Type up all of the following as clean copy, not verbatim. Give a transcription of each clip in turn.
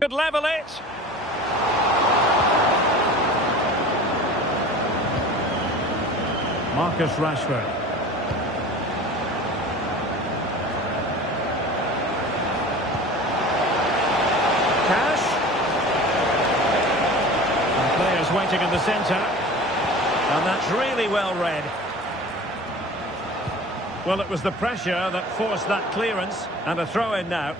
Could level it. Marcus Rashford. Cash. And players waiting in the centre. And that's really well read. Well, it was the pressure that forced that clearance. And a throw-in now.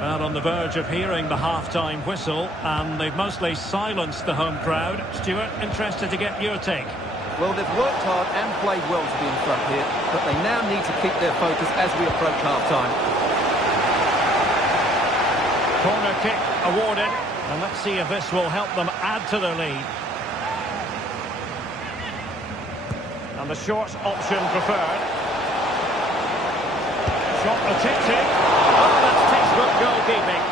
Well, on the verge of hearing the half-time whistle, and they've mostly silenced the home crowd. Stuart, interested to get your take. Well, they've worked hard and played well to be in front here, but they now need to keep their focus as we approach half-time. Corner kick awarded, and let's see if this will help them add to their lead. And the short option preferred. Shot attempted. Oh, that's textbook goalkeeping.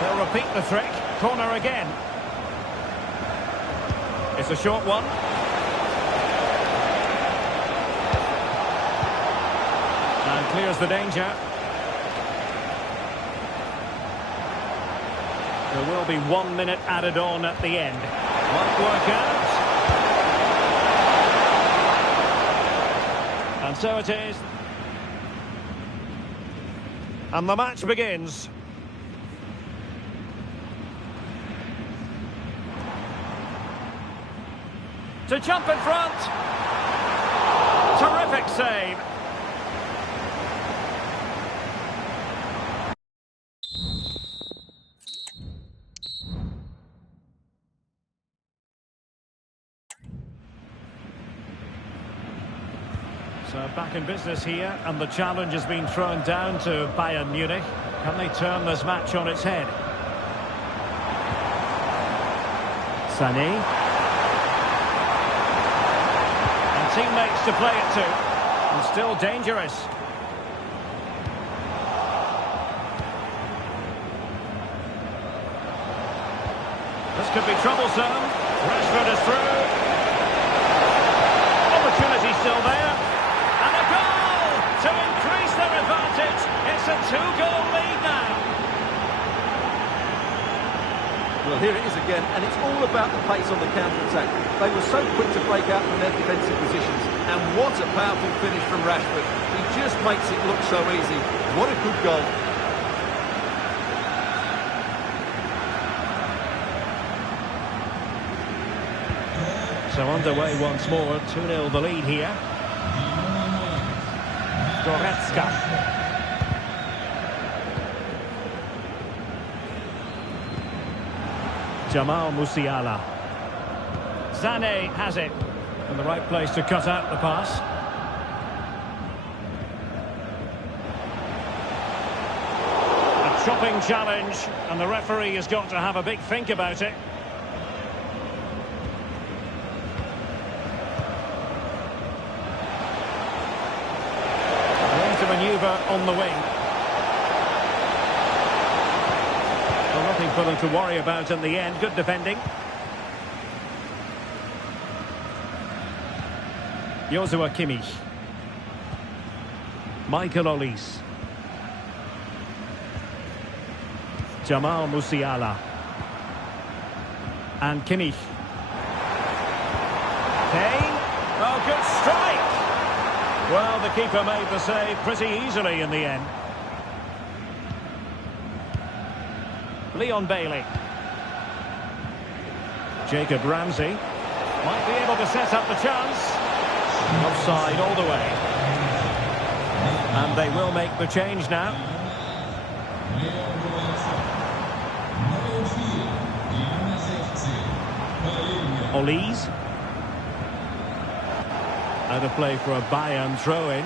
They'll repeat the trick. Corner again. It's a short one. And clears the danger. There will be 1 minute added on at the end. Won't work out. And so it is. And the match begins. To jump in front. Terrific save. So back in business here, and the challenge has been thrown down to Bayern Munich. Can they turn this match on its head? Sané. And teammates to play it to. And still dangerous. This could be troublesome. Rashford is through. Opportunity still there. To increase their advantage, it's a 2-goal lead now. Well, here it is again, and it's all about the pace on the counter-attack. They were so quick to break out from their defensive positions, and what a powerful finish from Rashford. He just makes it look so easy. What a good goal. So underway once more, 2-0 the lead here. Goretzka. Jamal Musiala. Sané has it. In the right place to cut out the pass. A chopping challenge, and the referee has got to have a big think about it. Manoeuvre on the wing. Well, nothing for them to worry about in the end. Good defending. Joshua Kimmich. Michael Olise. Jamal Musiala. And Kimmich. Kane. Oh, good strike. Well, the keeper made the save pretty easily in the end. Leon Bailey. Jacob Ramsey. Might be able to set up the chance. Offside all the way. And they will make the change now. Olise. Out of play for a Bayern throw-in.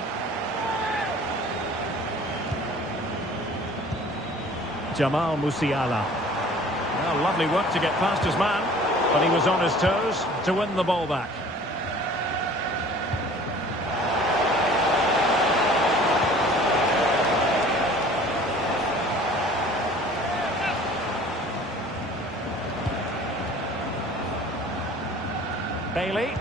Jamal Musiala. Well, lovely work to get past his man, but he was on his toes to win the ball back. Bailey.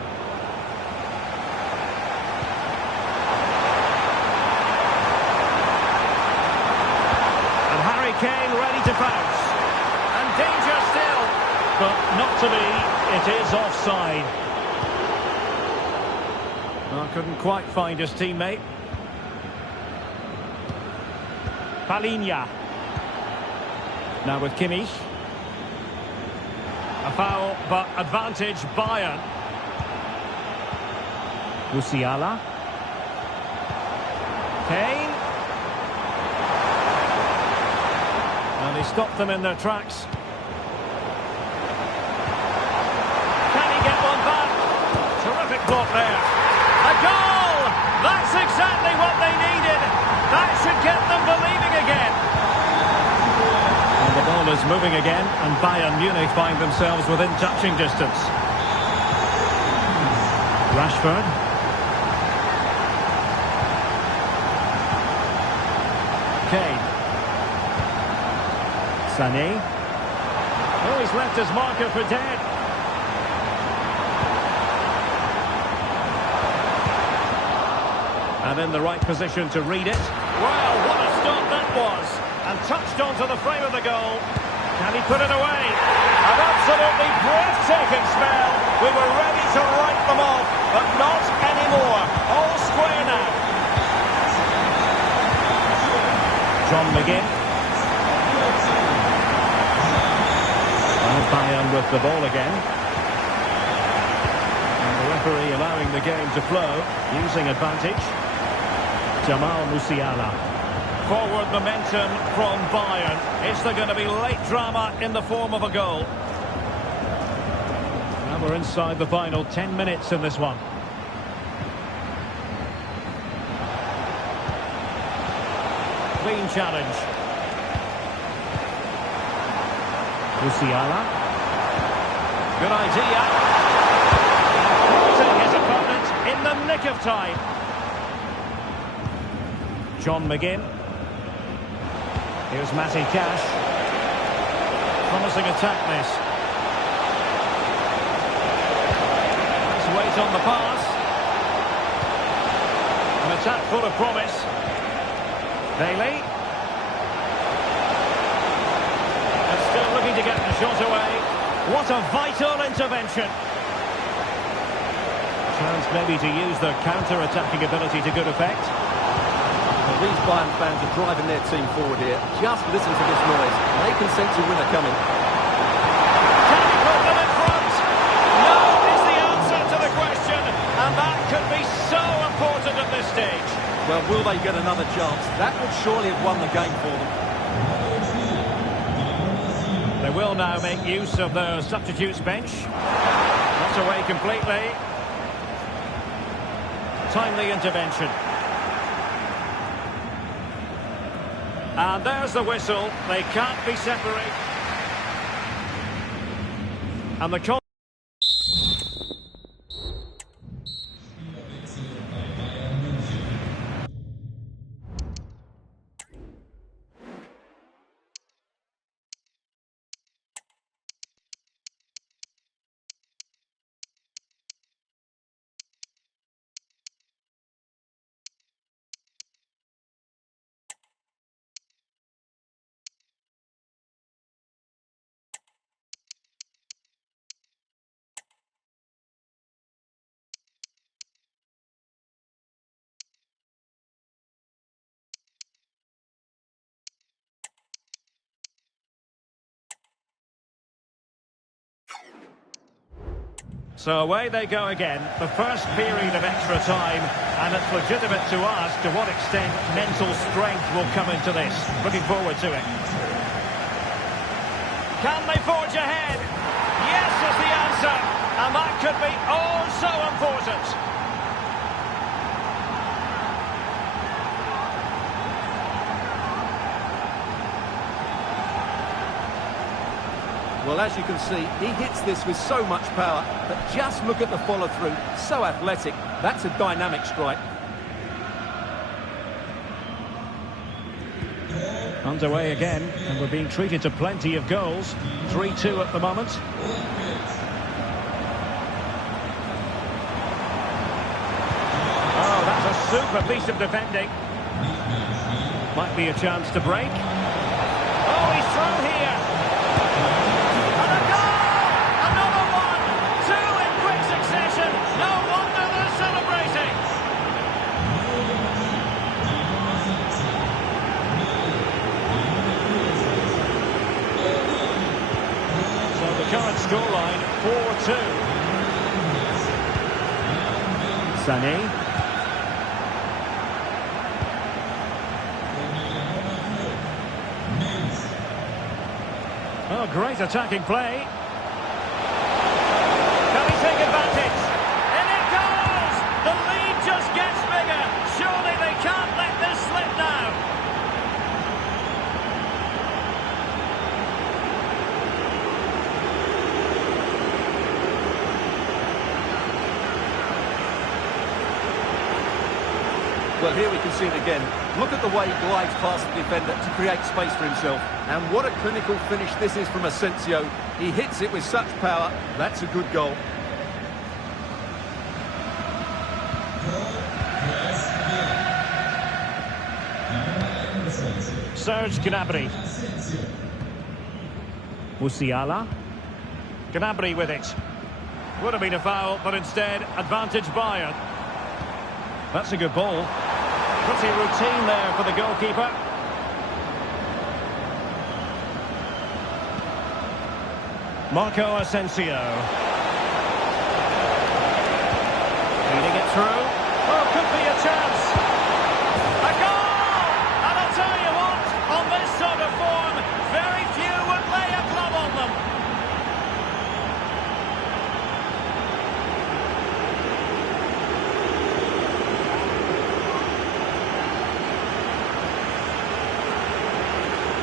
but not to be. It is offside. Well, couldn't quite find his teammate. Palinha. Now with Kimmich. A foul, but advantage Bayern. MUSIALA. Kane. And he stopped them in their tracks. Can he get one back? Terrific block there. A goal! That's exactly what they needed. That should get them believing again. And the ball is moving again, and Bayern Munich find themselves within touching distance. Rashford. Kane. Sané. Oh, he's left his marker for dead. And in the right position to read it. Well, what a stop that was. And touched onto the frame of the goal. Can he put it away? An absolutely breathtaking spell. We were ready to write them off, but not anymore. All square now. John McGinn. And Bayern with the ball again. And the referee allowing the game to flow, using advantage. MUSIALA. Forward momentum from Bayern. Is there going to be late drama in the form of a goal? And we're inside the final 10 minutes in this one. Clean challenge. MUSIALA. Good idea. Crossing his opponent in the nick of time. John McGinn. Here's Matty Cash. Promising attack this. Let's wait on the pass. An attack full of promise. Bailey. And still looking to get the shot away. What a vital intervention. Chance maybe to use their counter-attacking ability to good effect. These Bayern fans are driving their team forward here. Just listen to this noise. They can sense a winner coming. Can he put them in front? No is the answer to the question. And that could be so important at this stage. Well, will they get another chance? That would surely have won the game for them. They will now make use of their substitutes bench. Not away completely. Timely intervention. And there's the whistle. They can't be separated. And the call. So away they go again, the first period of extra time, and it's legitimate to ask to what extent mental strength will come into this. Looking forward to it. Can they forge ahead? Yes is the answer, and that could be oh so important. Well, as you can see, he hits this with so much power, but just look at the follow-through. So athletic. That's a dynamic strike. Underway again, and we're being treated to plenty of goals. 3-2 at the moment. Oh, that's a super piece of defending. Might be a chance to break. Oh, he's through here. And a goal! Sané. Oh, great attacking play. Can he take advantage? And it goes! The lead just gets bigger. Surely they can't let this slip now. Well, here we can see it again. Look at the way he glides past the defender to create space for himself. And what a clinical finish this is from Asensio. He hits it with such power. That's a good goal. Serge Gnabry. Musiala. Gnabry with it. Would have been a foul, but instead, advantage Bayern. That's a good ball. Pretty routine there for the goalkeeper. Marco Asensio. Feeding it through. Oh, could be a chance. A goal! And I'll tell you what, on this sort of form, very few would lay a glove on them.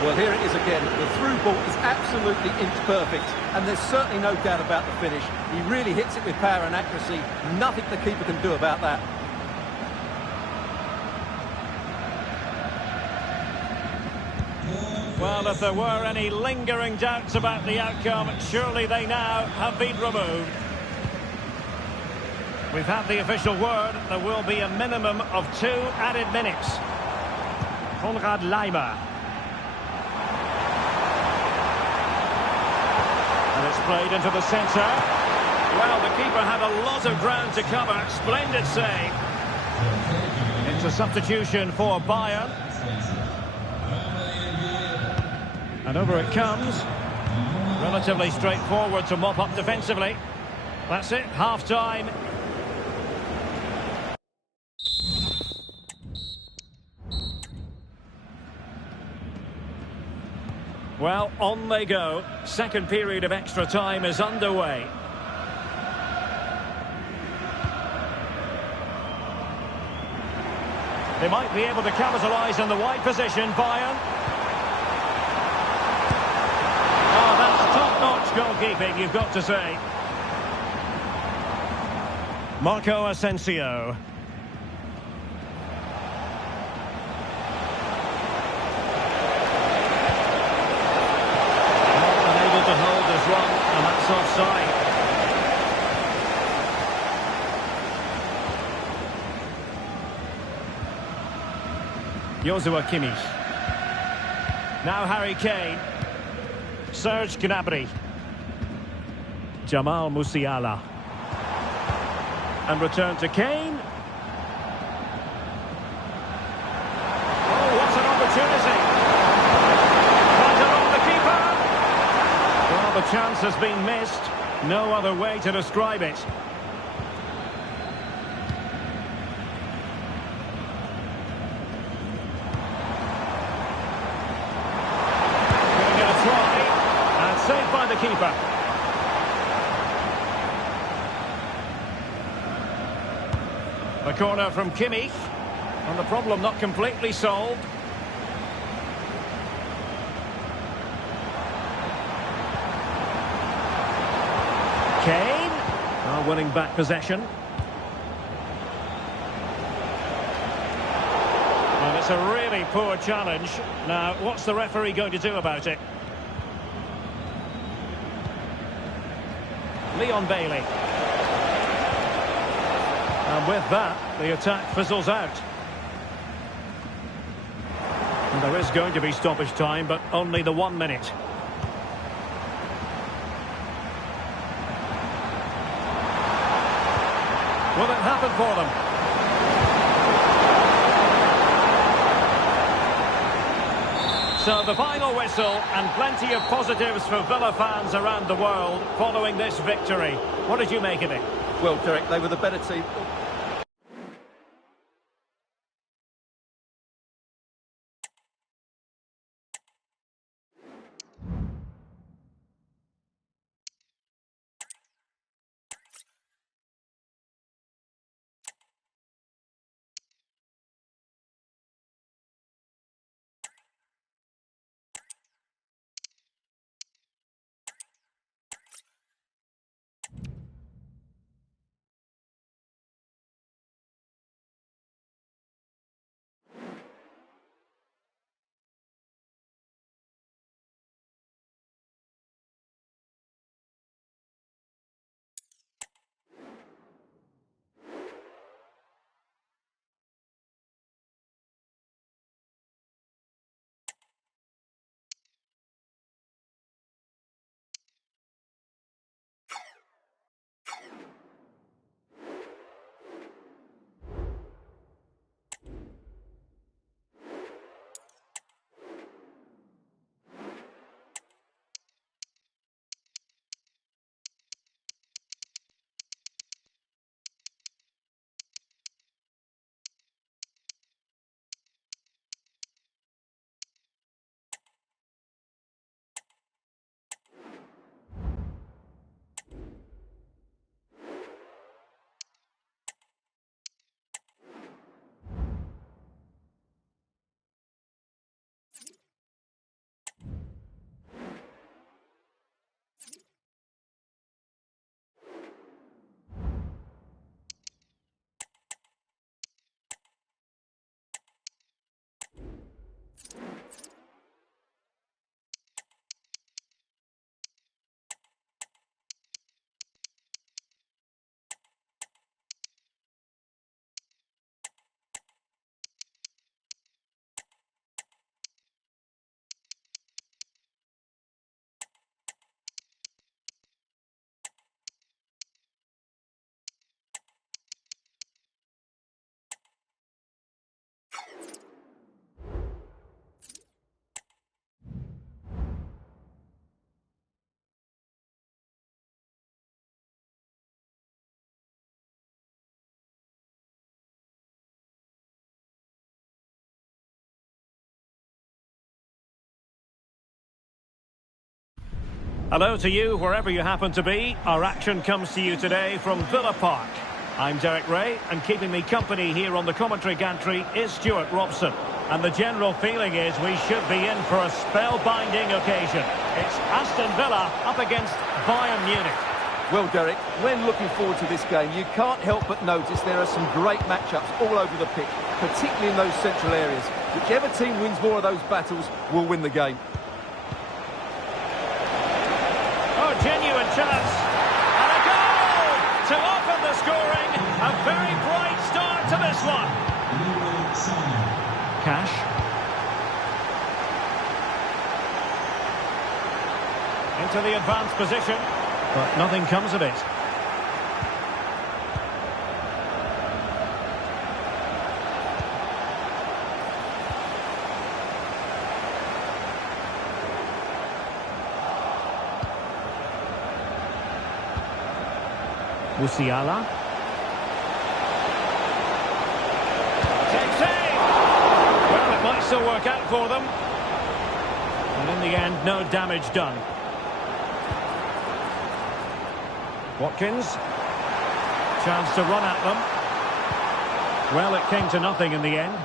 Well, here it is again. The through ball is absolutely inch perfect, and there's certainly no doubt about the finish. He really hits it with power and accuracy. Nothing the keeper can do about that. Well, if there were any lingering doubts about the outcome, surely they now have been removed. We've had the official word. There will be a minimum of 2 added minutes. Konrad Laimer. And it's played into the centre. Well, the keeper had a lot of ground to cover. Splendid save. Into substitution for Bayern. And over it comes. Relatively straightforward to mop up defensively. That's it, half-time. Well, on they go. Second period of extra time is underway. They might be able to capitalise on the wide position, Bayern. Oh, that's top-notch goalkeeping, you've got to say. Marco Asensio. To hold this run, and that's offside. Joshua Kimmich. Now Harry Kane. Serge Gnabry. Jamal Musiala. And return to Kane. Oh, what an opportunity. The chance has been missed. No other way to describe it. Gonna get a try. And saved by the keeper. The corner from Kimmich. And the problem not completely solved. Kane, winning back possession. And it's a really poor challenge. Now, what's the referee going to do about it? Leon Bailey. And with that, the attack fizzles out. And there is going to be stoppage time, but only the 1 minute. Will it happen for them? So the final whistle, and plenty of positives for Villa fans around the world following this victory. What did you make of it? Well, Derek, they were the better team. Hello to you, wherever you happen to be. Our action comes to you today from Villa Park. I'm Derek Ray, and keeping me company here on the commentary gantry is Stuart Robson. And the general feeling is we should be in for a spellbinding occasion. It's Aston Villa up against Bayern Munich. Well, Derek, when looking forward to this game, you can't help but notice there are some great matchups all over the pitch, particularly in those central areas. Whichever team wins more of those battles will win the game. Oh, genuine chance. And a goal to open the scoring. A very bright start to this one. Cash. Into the advanced position, but nothing comes of it. MUSIALA. Takes aim! Well, it might still work out for them. And in the end, no damage done. Watkins. Chance to run at them. Well, it came to nothing in the end.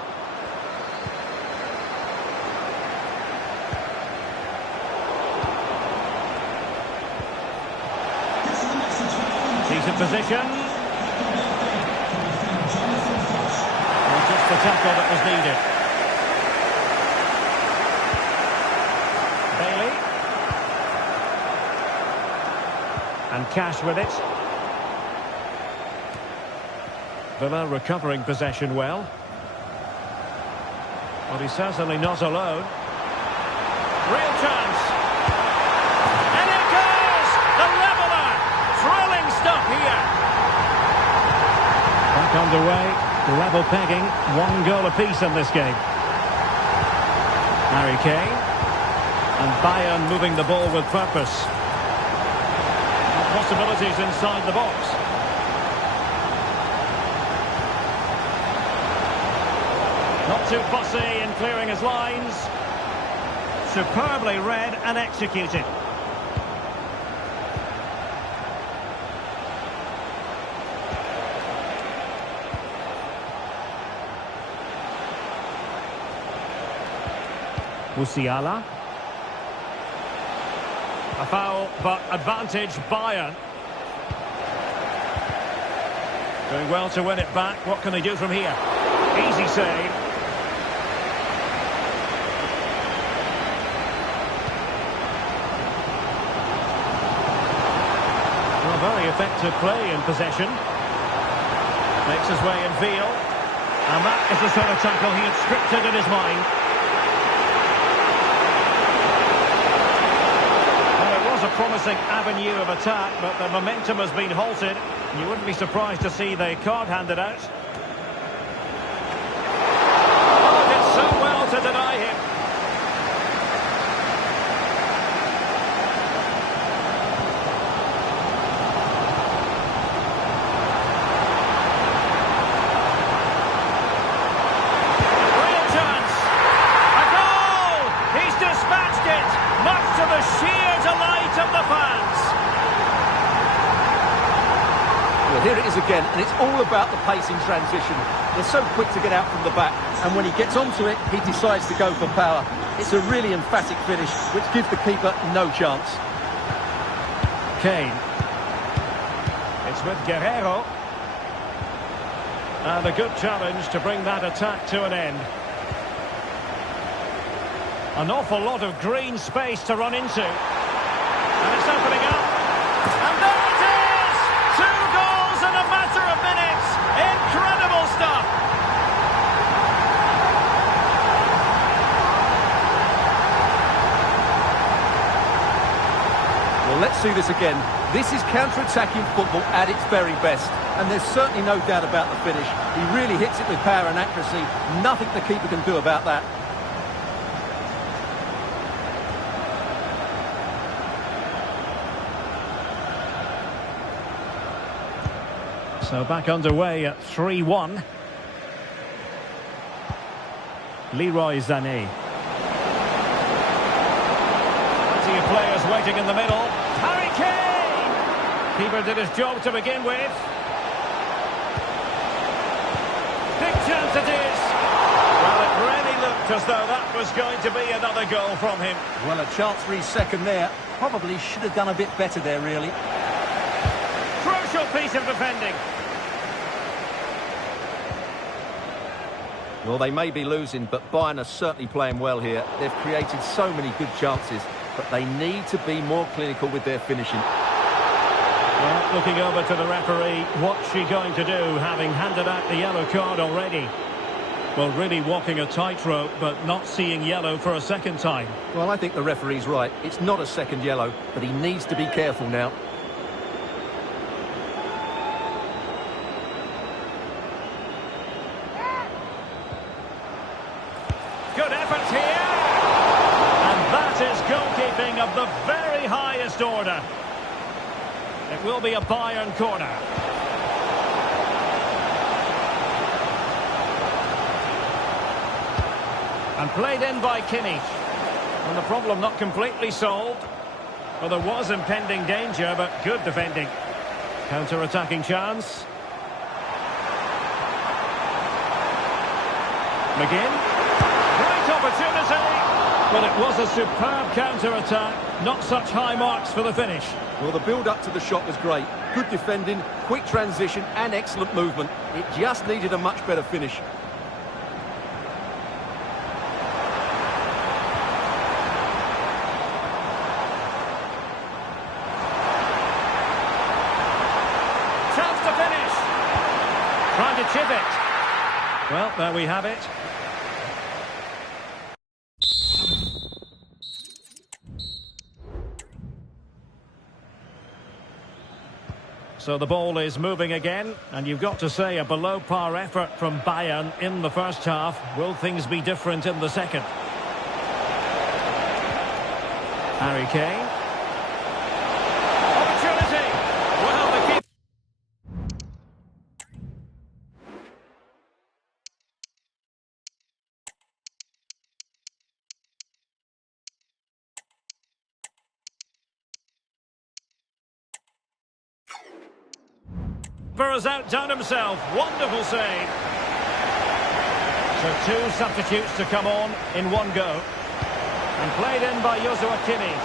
Decent position. And just the tackle that was needed. Bailey. And Cash with it. Villa recovering possession well. But he's certainly not alone. Real chance. And it goes! The leveller! Thrilling stuff here. Back underway. Level pegging. 1 goal apiece in this game. Harry Kane. And Bayern moving the ball with purpose. Possibilities inside the box. Not too fussy in clearing his lines. Superbly read and executed. MUSIALA. A foul, but advantage Bayern. Doing well to win it back. What can they do from here? Easy save. Well, very effective play in possession. Makes his way in field. And that is the sort of tackle he had scripted in his mind. A promising avenue of attack, but the momentum has been halted. You wouldn't be surprised to see the card handed out. Oh, did so well to deny him. Real chance. A goal! He's dispatched it, much to the sheer delight of the fans. Well, here it is again, and it's all about the pace in transition. They're so quick to get out from the back, and when he gets onto it, he decides to go for power. It's a really emphatic finish, which gives the keeper no chance. Kane. It's with Guerrero. And a good challenge to bring that attack to an end. An awful lot of green space to run into. And it's opening up. And there it is! 2 goals in a matter of minutes. Incredible stuff. Well, let's see this again. This is counter-attacking football at its very best. And there's certainly no doubt about the finish. He really hits it with power and accuracy. Nothing the keeper can do about that. So back underway at 3-1. Leroy Sané. Plenty of players waiting in the middle. Harry Kane! Keeper did his job to begin with. Big chance it is. Well, it really looked as though that was going to be another goal from him. Well, a chance for his second there. Probably should have done a bit better there, really. Crucial piece of defending. Well, they may be losing, but Bayern are certainly playing well here. They've created so many good chances, but they need to be more clinical with their finishing. Well, looking over to the referee, what's she going to do, having handed out the yellow card already? Well, really walking a tightrope, but not seeing yellow for a second time. Well, I think the referee's right. It's not a second yellow, but he needs to be careful now. Good effort here. And that is goalkeeping of the very highest order. It will be a Bayern corner. And played in by Kimmich. And the problem not completely solved. Well, there was impending danger, but good defending. Counter-attacking chance. McGinn. Great opportunity. But it was a superb counter-attack. Not such high marks for the finish. Well, the build-up to the shot was great. Good defending, quick transition and excellent movement. It just needed a much better finish. Chance to finish. Trying to chip it. Well, there we have it. So the ball is moving again, and you've got to say a below-par effort from Bayern in the first half. Will things be different in the second? Harry Kane. Opportunity! Well, the keeper... has outdone himself. Wonderful save. So two substitutes to come on in one go. And played in by Kimmich.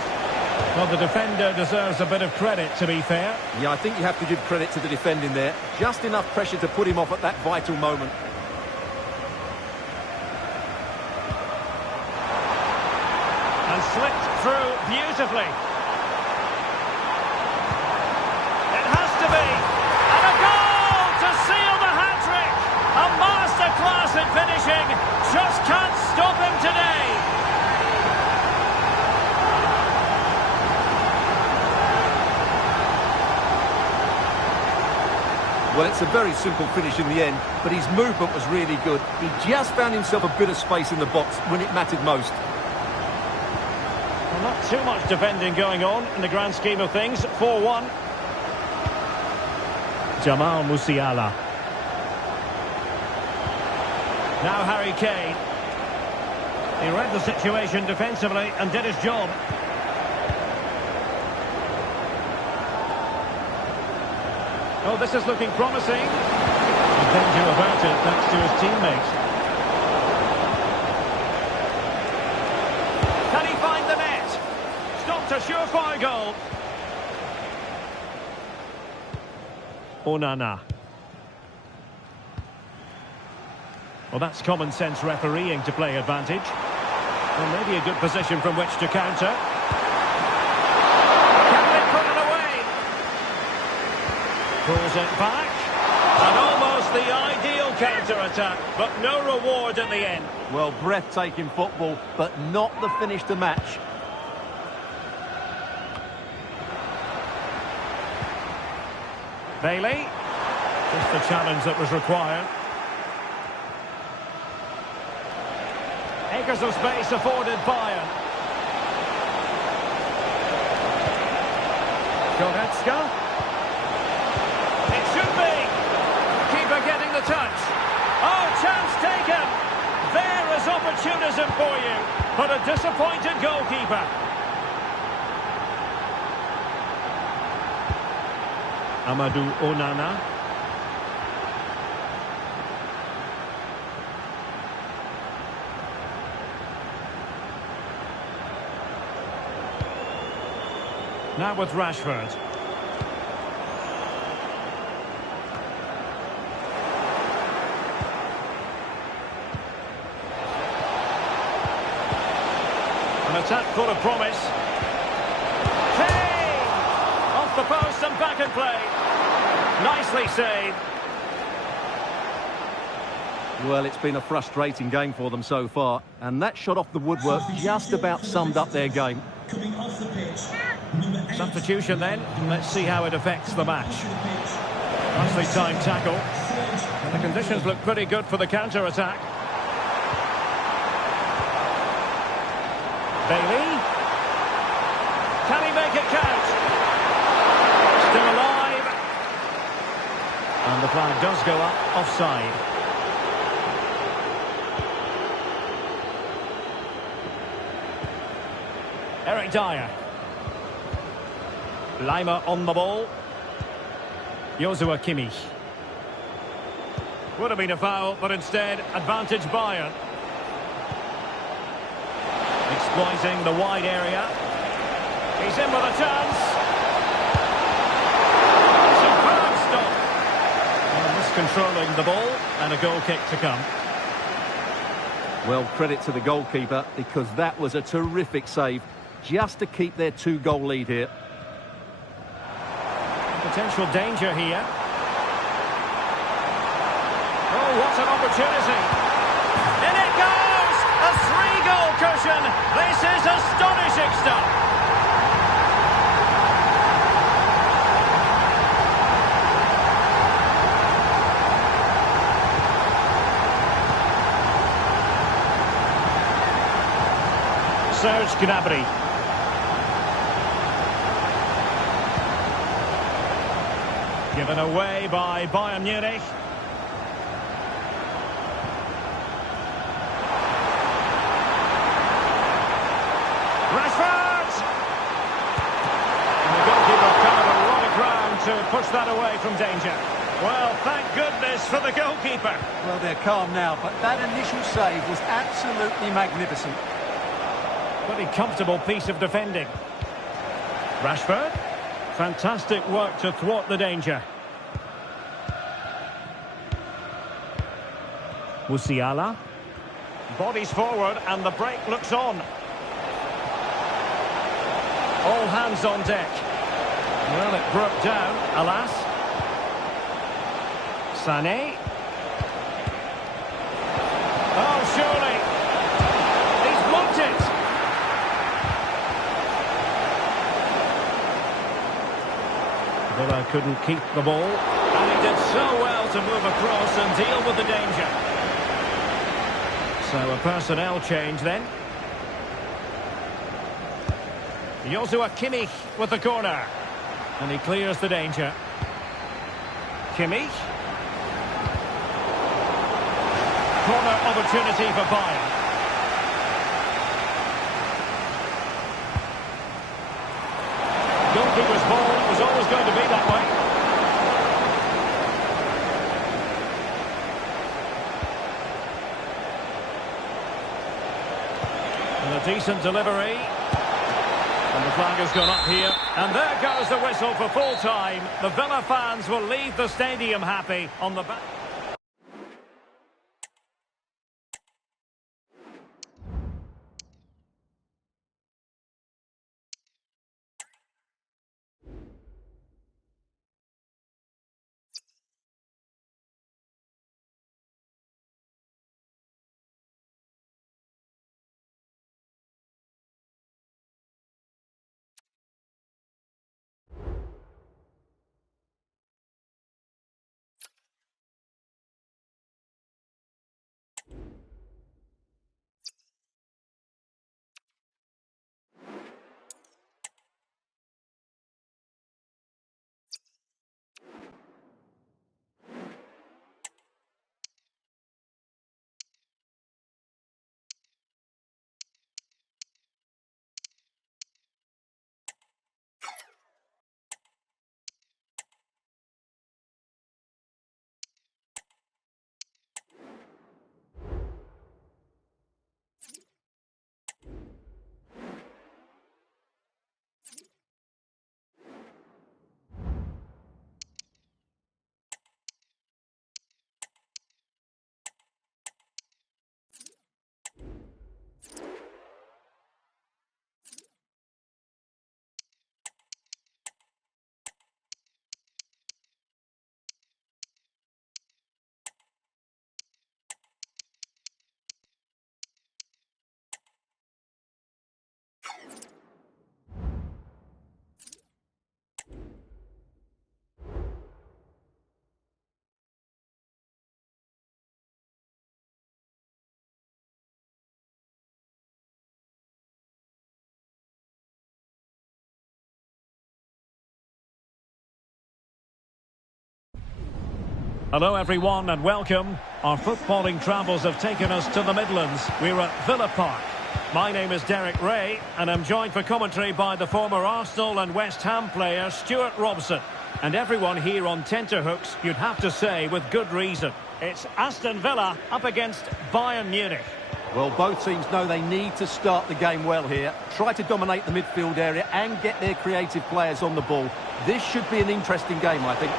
Well, the defender deserves a bit of credit, to be fair. Yeah, I think you have to give credit to the defending there. Just enough pressure to put him off at that vital moment. And slipped through beautifully. It has to be. A masterclass in finishing. Just can't stop him today. Well, it's a very simple finish in the end, but his movement was really good. He just found himself a bit of space in the box when it mattered most. Well, not too much defending going on in the grand scheme of things. 4-1. MUSIALA. Now Harry Kane. He read the situation defensively and did his job. Oh, this is looking promising. He didn't do about it thanks to his teammates. Can he find the net? Stopped a surefire goal. Onana. Well, that's common sense refereeing to play advantage. Well, maybe a good position from which to counter. Can they put it away? Pulls it back. And almost the ideal counter-attack, but no reward in the end. Well, breathtaking football, but not the finish to match. Bailey. Just the challenge that was required. Acres of space afforded Bayern. Goretzka. It should be. Keeper getting the touch. Oh, chance taken. There is opportunism for you, but a disappointed goalkeeper. Amadou Onana. Now with Rashford. An attack full of promise. Kane! Off the post and back in play. Nicely saved. Well, it's been a frustrating game for them so far, and that shot off the woodwork just about summed up their game. Coming off the pitch. Substitution then. Let's see how it affects the match. Nicely timed tackle. And the conditions look pretty good for the counter-attack. Bailey. Can he make it count? Still alive. And the flag does go up offside. Eric Dyer. Lima on the ball. Joshua Kimmich. Would have been a foul, but instead, advantage Bayern. Exploiting the wide area. He's in with a chance. Superb stop. And miscontrolling the ball, and a goal kick to come. Well, credit to the goalkeeper, because that was a terrific save, just to keep their 2-goal lead here. Potential danger here. Oh, what an opportunity. In it goes! A 3-goal cushion. This is astonishing stuff. Serge Gnabry. Given away by Bayern Munich. Rashford! And the goalkeeper covered a lot of ground to push that away from danger. Well, thank goodness for the goalkeeper. Well, they're calm now, but that initial save was absolutely magnificent. Pretty comfortable piece of defending. Rashford. Fantastic work to thwart the danger. Musiala. Bodies forward and the break looks on. All hands on deck. Well, it broke down, alas. Sané. Oh, surely. He's blocked it. Villa couldn't keep the ball, and he did so well to move across and deal with the danger. So a personnel change then. Joshua Kimmich with the corner, and he clears the danger. Kimmich. Corner opportunity for Bayern. Goalkeeper's ball was always going to be that way. And a decent delivery. And the flag has gone up here. And there goes the whistle for full time. The Villa fans will leave the stadium happy on the back. Hello everyone and welcome. Our footballing travels have taken us to the Midlands. We're at Villa Park. My name is Derek Ray and I'm joined for commentary by the former Arsenal and West Ham player Stuart Robson. And everyone here on tenterhooks, you'd have to say with good reason. It's Aston Villa up against Bayern Munich. Well, both teams know they need to start the game well here. Try to dominate the midfield area and get their creative players on the ball. This should be an interesting game, I think.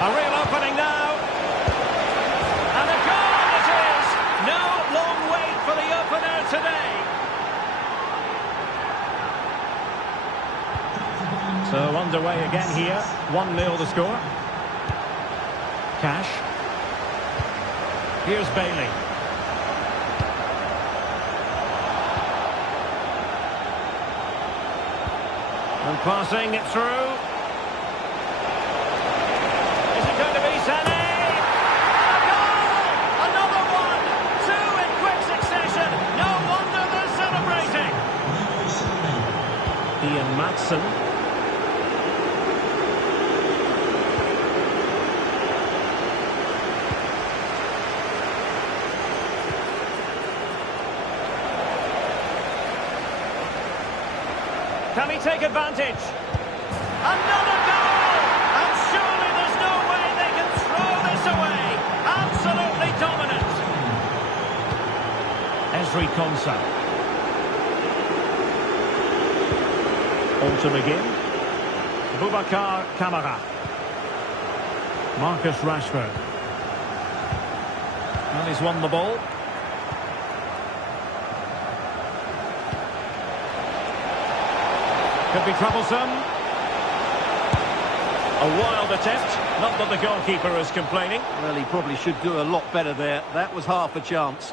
A real opening now. And a goal it is. No long wait for the opener today. So underway again here. 1-0 the score. Cash. Here's Bailey. And passing it through. Is it going to be Sané? A goal! Another one! Two in quick succession. No wonder they're celebrating. Ian Maatsen. Can he take advantage? Another goal! And surely there's no way they can throw this away. Absolutely dominant. Ezri Konsa. On to begin. Boubacar Kamara. Marcus Rashford. And he's won the ball. Could be troublesome. A wild attempt. Not that the goalkeeper is complaining. Well, he probably should do a lot better there. That was half a chance.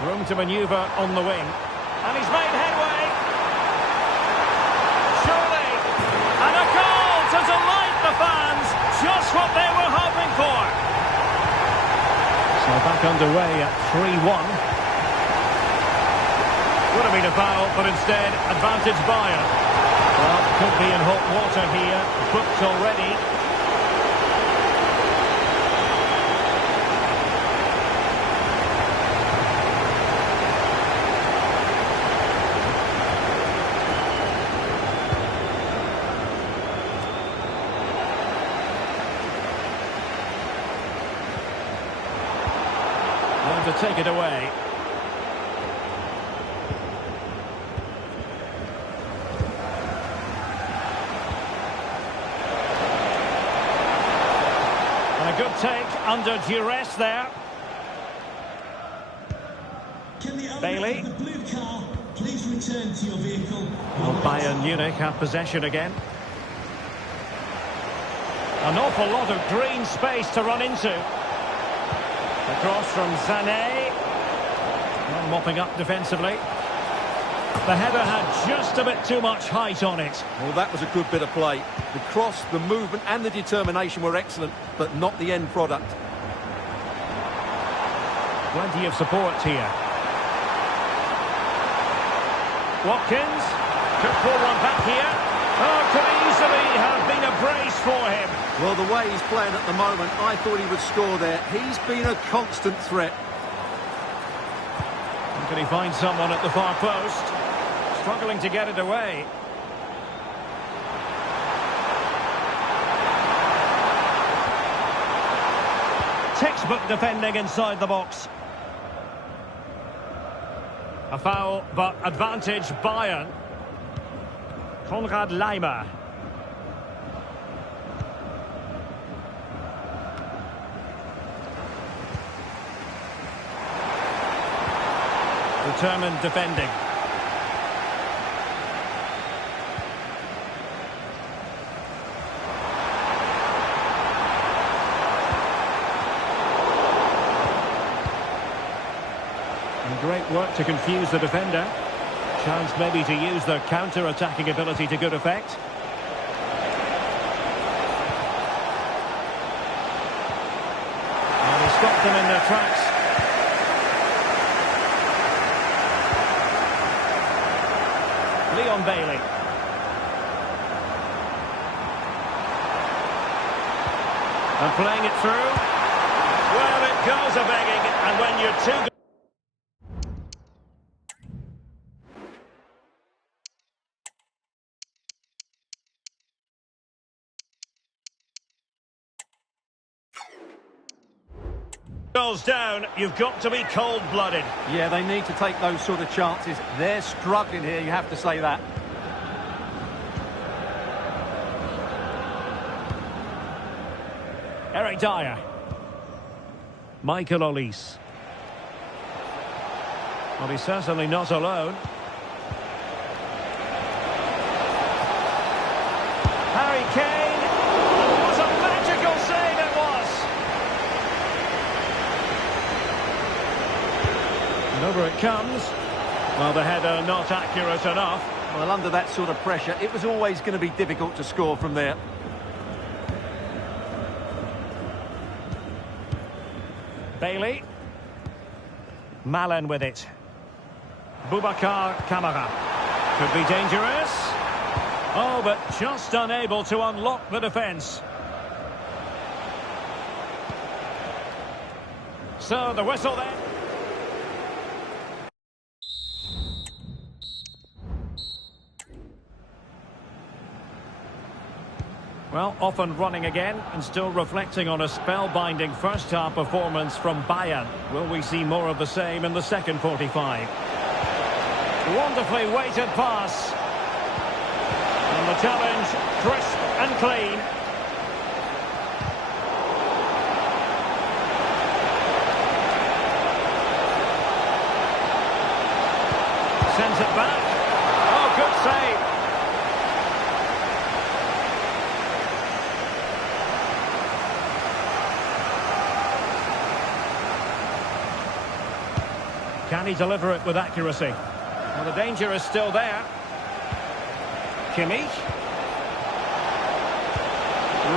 Room to manoeuvre on the wing. And he's made headway. Surely. And a goal to delight the fans. Just what they were hoping for. So back underway at 3-1. Would have been a foul, but instead, advantage Bayern. Well, could be in hot water here. Booked already. To take it away. And a good take under duress there. Bailey. The blue car, please return to your vehicle. Well, Bayern Munich have possession again. An awful lot of green space to run into. Across from Sané. Well, mopping up defensively. The header had just a bit too much height on it. Well, that was a good bit of play. The cross, the movement and the determination were excellent, but not the end product. Plenty of support here. Watkins could pull one back here. Oh, could easily have been a brace for him. Well, the way he's playing at the moment, I thought he would score there. He's been a constant threat. And can he find someone at the far post? Struggling to get it away. Textbook defending inside the box. A foul, but advantage Bayern. Konrad Laimer. Determined defending. And great work to confuse the defender. Chance maybe to use their counter-attacking ability to good effect. And he stopped them in their tracks. Leon Bailey. And playing it through. Well, it goes a-begging, and when you're too good... goes down, you've got to be cold-blooded. Yeah, they need to take those sort of chances. They're struggling here, you have to say that. Eric Dyer. Michael Olise. Well, he's certainly not alone. Harry Kane. And what a magical save it was. And over it comes. Well, the header not accurate enough. Well, under that sort of pressure, it was always going to be difficult to score from there. Bailey. Malen with it. Boubacar Kamara. Could be dangerous. Oh, but just unable to unlock the defence. So the whistle then. Well, off and running again, and still reflecting on a spellbinding first-half performance from Bayern. Will we see more of the same in the second 45? Wonderfully weighted pass. And the challenge, crisp and clean. Sends it back. Oh, good save. Can he deliver it with accuracy? Well, the danger is still there. Kimmich.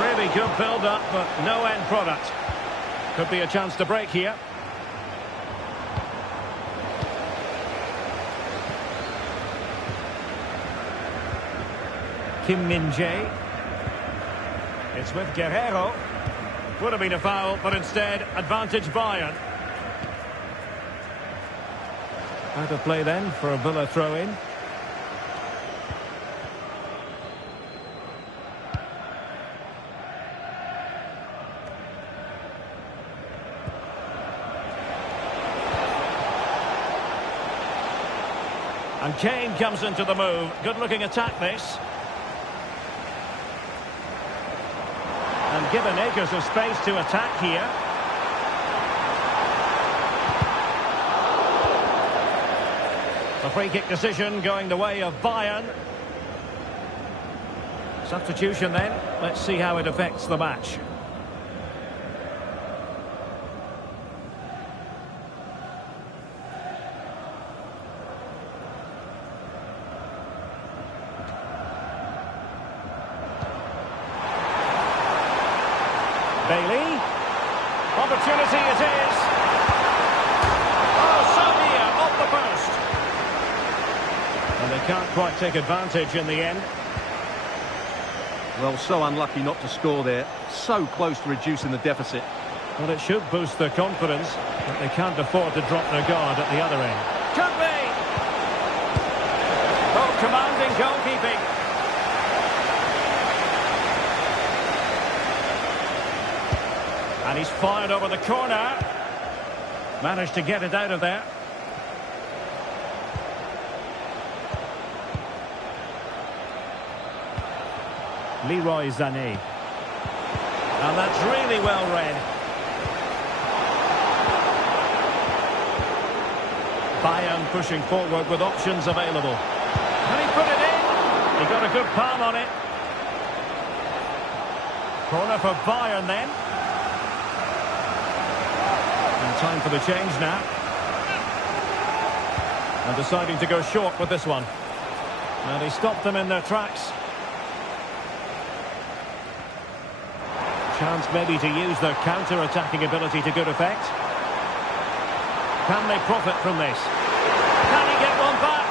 Really good build-up, but no end product. Could be a chance to break here. Kim Min-jae. It's with Guerrero. Would have been a foul, but instead, advantage Bayern. Out of play then for a Villa throw-in. And Kane comes into the move. Good-looking attack, this. And given acres of space to attack here. A free-kick decision going the way of Bayern. Substitution then. Let's see how it affects the match. Bailey. Opportunity it is. Oh, so near, off the post. And they can't quite take advantage in the end. Well, so unlucky not to score there. So close to reducing the deficit. Well, it should boost their confidence, but they can't afford to drop their guard at the other end. Could be! Oh, commanding goalkeeping. And he's fired over the corner. Managed to get it out of there. Leroy Sané. And that's really well read. Bayern pushing forward with options available. Can he put it in? He got a good palm on it. Corner for Bayern then. And time for the change now. And deciding to go short with this one. And he stopped them in their tracks. Chance maybe to use their counter-attacking ability to good effect. Can they profit from this? Can he get one back?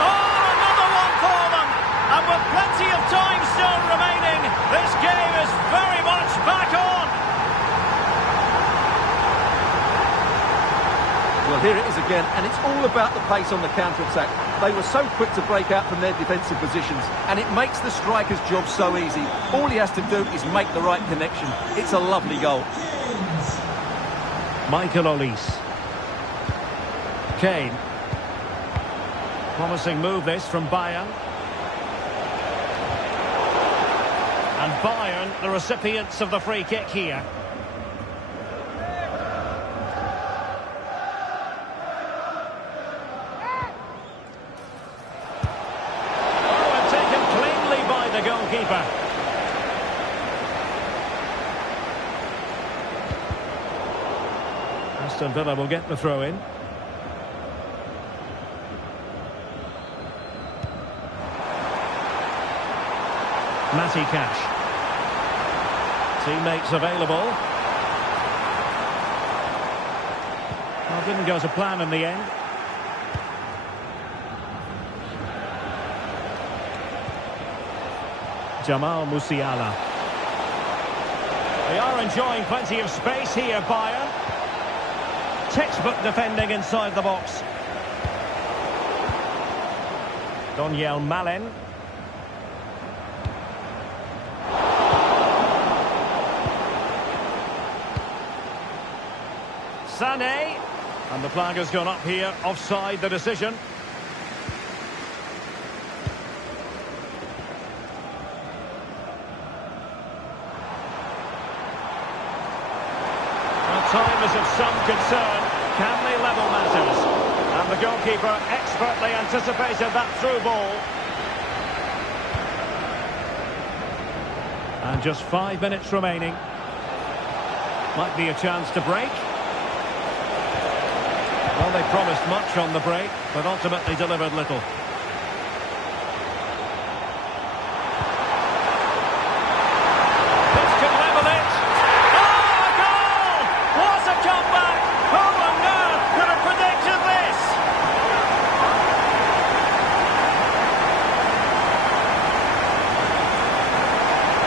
Oh, another again, and it's all about the pace on the counter-attack. They were so quick to break out from their defensive positions, and it makes the striker's job so easy. All he has to do is make the right connection. It's a lovely goal. Michael Olise. Kane. Promising move this from Bayern. And Bayern, the recipients of the free kick here. Oh, and taken cleanly by the goalkeeper. Aston Villa will get the throw in. Matty Cash. Teammates available. Well, didn't go to plan in the end. Jamal Musiala. They are enjoying plenty of space here, Bayern. Textbook defending inside the box. Daniel Malen. Sané, and the flag has gone up here, offside the decision. Well, time is of some concern. Can they level matters? And the goalkeeper expertly anticipated that through ball. And just 5 minutes remaining. Might be a chance to break. Well, they promised much on the break, but ultimately delivered little. This can level it. Oh, a goal! What a comeback! Who on earth could have predicted this?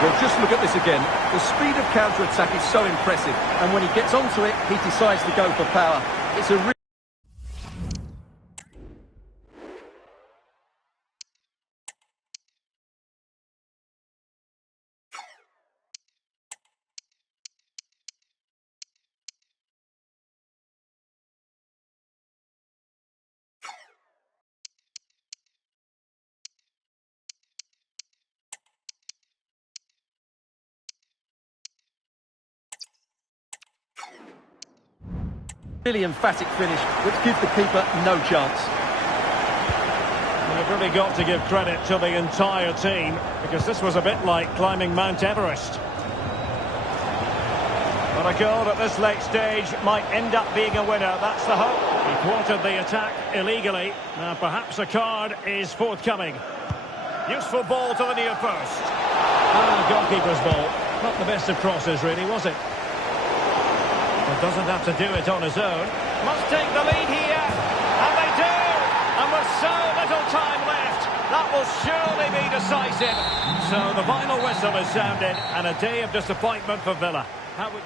Well, just look at this again. The speed of counter-attack is so impressive, and when he gets onto it, he decides to go for power. It's a really emphatic finish, which gives the keeper no chance. Well, you've really got to give credit to the entire team, because this was a bit like climbing Mount Everest. But a goal at this late stage might end up being a winner, that's the hope. He thwarted the attack illegally. Now perhaps a card is forthcoming. Useful ball to the near post. And goalkeeper's ball. Not the best of crosses really, was it? But doesn't have to do it on his own. Must take the lead here. And they do! And with so little time left, that will surely be decisive. So the final whistle is sounded, and a day of disappointment for Villa. How would...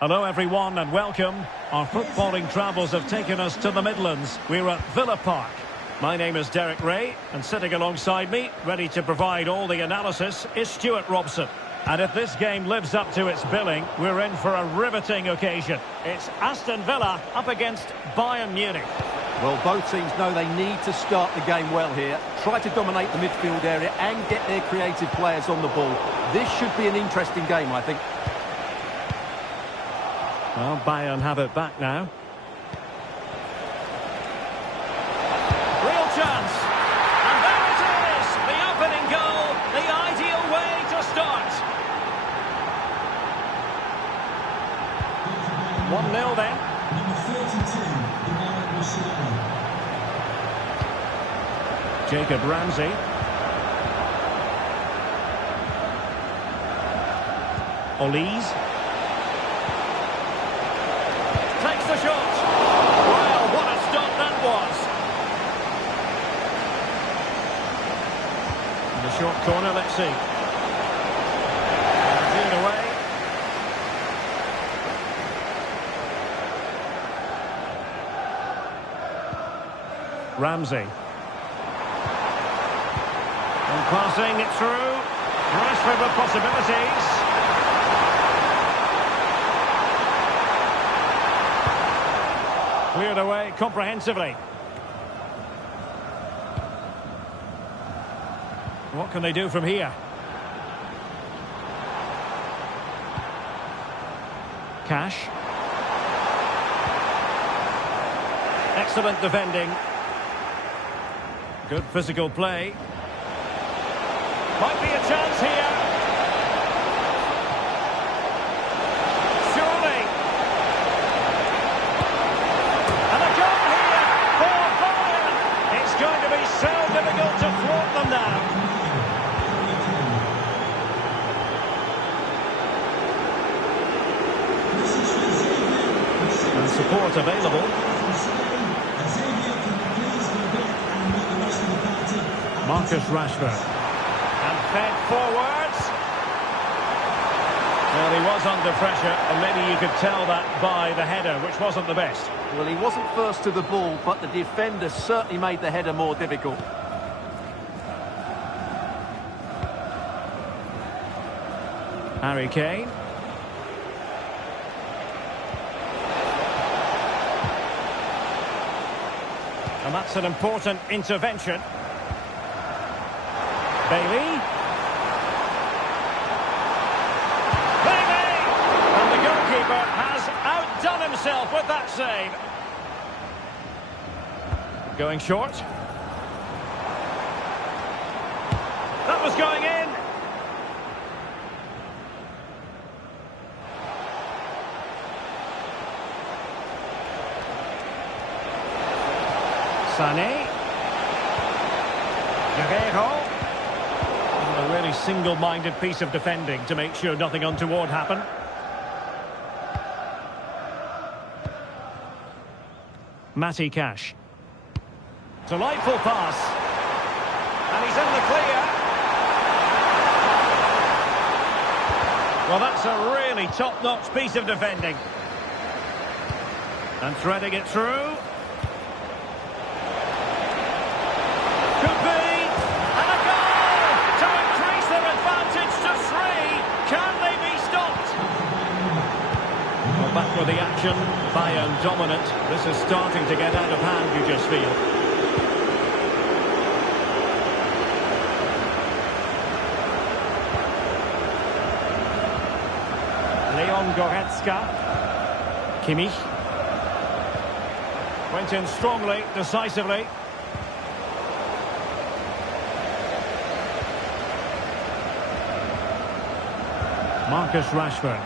Hello everyone and welcome. Our footballing travels have taken us to the Midlands. We're at Villa Park. My name is Derek Ray, and sitting alongside me, ready to provide all the analysis, is Stuart Robson. And if this game lives up to its billing, we're in for a riveting occasion. It's Aston Villa up against Bayern Munich. Well, both teams know they need to start the game well here, try to dominate the midfield area and get their creative players on the ball. This should be an interesting game, I think. Well, Bayern have it back now. Real chance. And there it is. The opening goal. The ideal way to start. 1-0 then. Number 32, MUSIALA. Jacob Ramsey. Olise. Takes the shot. Well, what a stop that was. The short corner, let's see. Cleared away. Ramsey. And passing it through. Rashford with possibilities. Cleared away comprehensively. What can they do from here? Cash. Excellent defending. Good physical play. Might be a chance here. Surely. And a goal here for Bayern. It's going to be so difficult to thwart them now. And support available. Marcus Rashford. And fed forwards. Well, he was under pressure, and maybe you could tell that by the header, which wasn't the best. Well, he wasn't first to the ball, but the defender certainly made the header more difficult. Harry Kane. And that's an important intervention. Bailey. Bailey! And the goalkeeper has outdone himself with that save. Going short. That was going in. Sané. Guerrero. A really single-minded piece of defending to make sure nothing untoward happened. Matty Cash. Delightful pass. And he's in the clear. Well, that's a really top-notch piece of defending. And threading it through. Could be. And a goal to increase their advantage to 3. Can they be stopped? Well, back with the action. Bayern dominant. This is starting to get out of hand, you just feel. Leon Goretzka. Kimmich. Went in strongly, decisively. Marcus Rashford.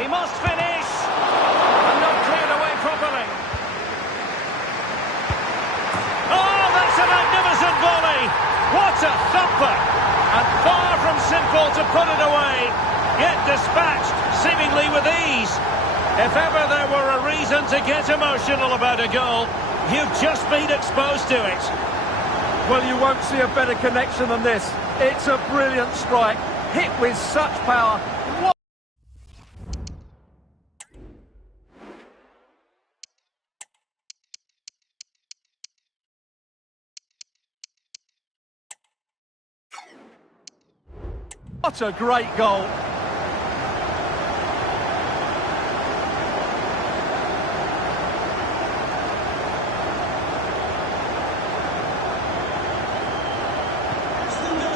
He must finish! And not cleared away properly. Oh, that's a magnificent volley! What a thumper! And far from simple to put it away, yet dispatched seemingly with ease. If ever there were a reason to get emotional about a goal, you've just been exposed to it. Well, you won't see a better connection than this. It's a brilliant strike, hit with such power. What a great goal.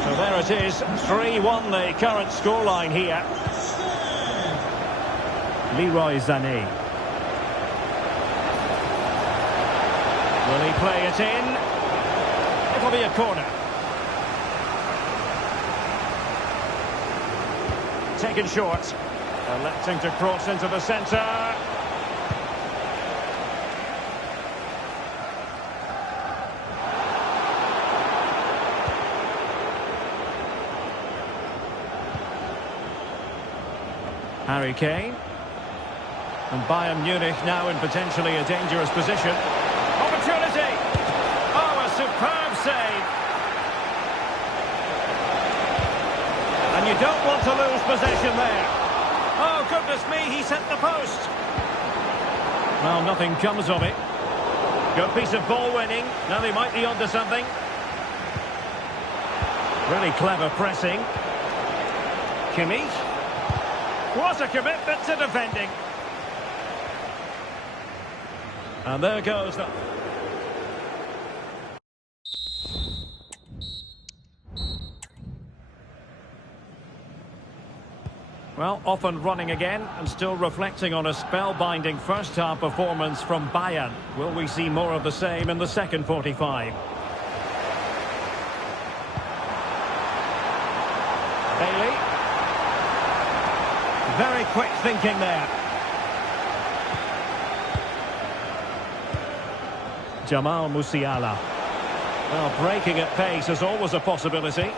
So there it is, 3-1 the current scoreline here. Leroy Sané. Will he play it in? It'll be a corner. Taken short. Electing to cross into the centre. Harry Kane. And Bayern Munich now in potentially a dangerous position. Opportunity! Oh, a superb save! you don't want to lose possession there. Oh, goodness me, he's hit the post. Well, nothing comes of it. Good piece of ball winning. Now they might be onto something. Really clever pressing. Kimmich. What a commitment to defending. And there goes the... Well, off and running again, and still reflecting on a spellbinding first-half performance from Bayern. Will we see more of the same in the second 45? Bailey. Very quick thinking there. MUSIALA. Well, breaking at pace is always a possibility.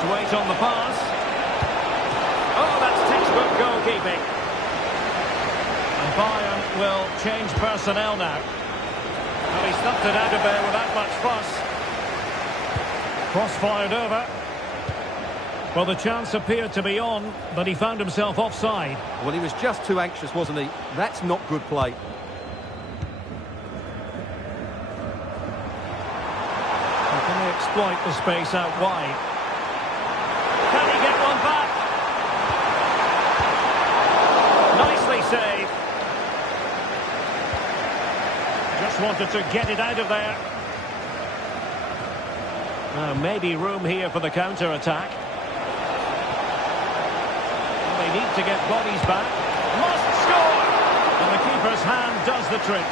Weight on the pass. Oh, that's textbook goalkeeping. And Bayern will change personnel now. Well, he stuffed it out of there without much fuss. Cross-fired over. Well, the chance appeared to be on, but he found himself offside. Well, he was just too anxious, wasn't he? That's not good play. Can they exploit the space out wide? Can he get one back? Nicely saved. Just wanted to get it out of there. Maybe room here for the counter-attack. They need to get bodies back. Must score! And the keeper's hand does the trick.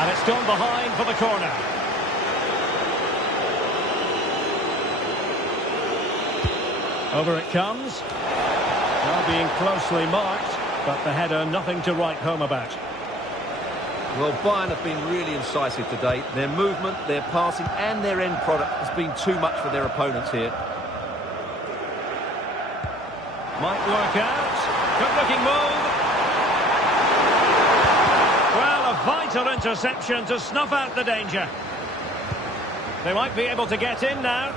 And it's gone behind for the corner. Over it comes. Now being closely marked, but the header nothing to write home about. Well, Bayern have been really incisive today. Their movement, their passing and their end product has been too much for their opponents here. Might work out. Good-looking move. Well, a vital interception to snuff out the danger. They might be able to get in now.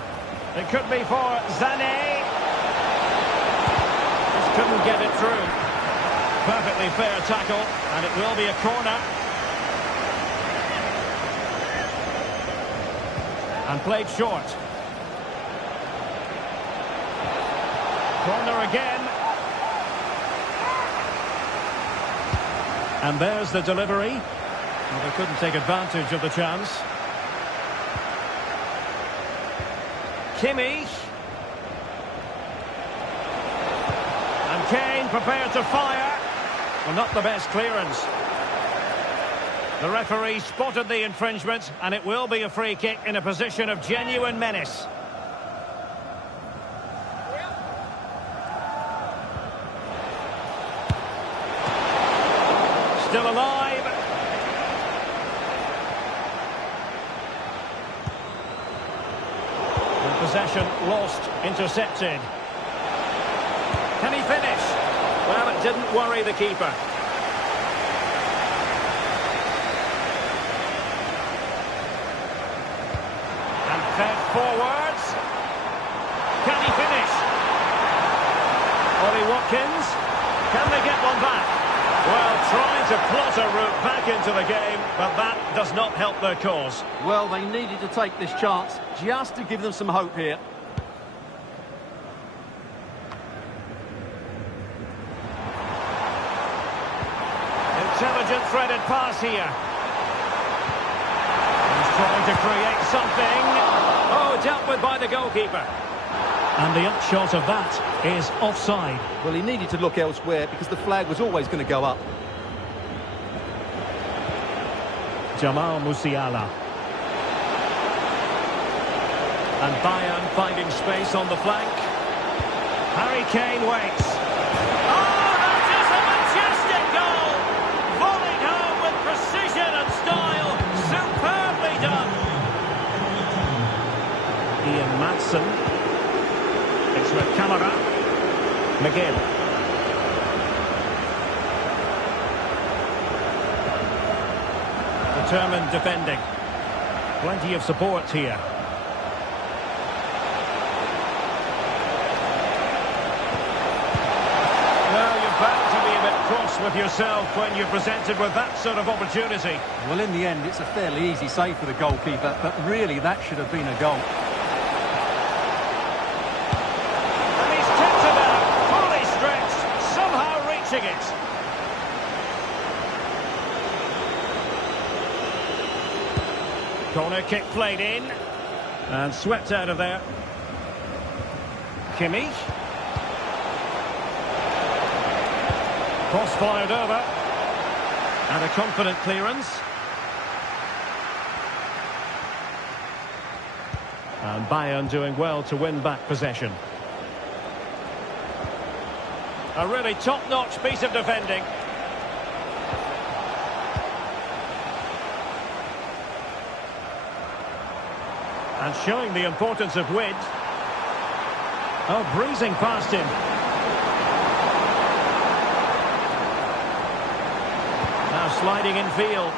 It could be for Sané. Couldn't get it through. Perfectly fair tackle, and it will be a corner. And played short. Corner again. And there's the delivery. Well, they couldn't take advantage of the chance. Kimmich. Kane prepared to fire. Well, not the best clearance. The referee spotted the infringement, and it will be a free kick in a position of genuine menace. Still alive. And possession lost, intercepted. Can he finish? Well, it didn't worry the keeper. And fed forwards. Can he finish? Ollie Watkins. Can they get one back? Well, trying to plot a route back into the game, but that does not help their cause. Well, they needed to take this chance just to give them some hope here. Intelligent threaded pass here. He's trying to create something. Oh, dealt with by the goalkeeper. And the upshot of that is offside. Well, he needed to look elsewhere because the flag was always going to go up. MUSIALA. And Bayern finding space on the flank. Harry Kane waits. It's with camera. McGinn. Determined defending. Plenty of support here. with yourself when you're presented with that sort of opportunity? Well, in the end, it's a fairly easy save for the goalkeeper, but really that should have been a goal. And he's kept it out, fully stretched, somehow reaching it. Corner kick played in, and swept out of there. Kimmich. Cross fired over. And a confident clearance. And Bayern doing well to win back possession. A really top-notch piece of defending. And showing the importance of width. Oh, breezing past him. Now sliding in field.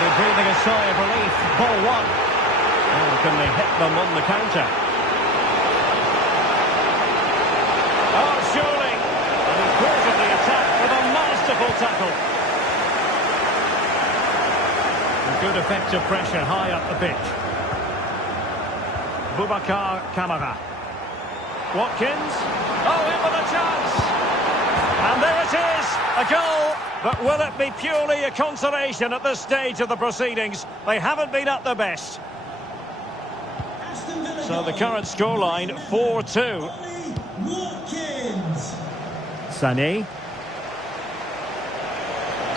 They're breathing a sigh of relief. Ball one. Oh, can they hit them on the counter? Oh, surely. And he thwarted the attack with a masterful tackle. Good effective pressure high up the pitch. Boubacar Kamara. Watkins. Oh, in with a chance. And there it is, a goal. But will it be purely a consolation at this stage of the proceedings? They haven't been at their best. So the current scoreline, 4-2. Watkins. Sané.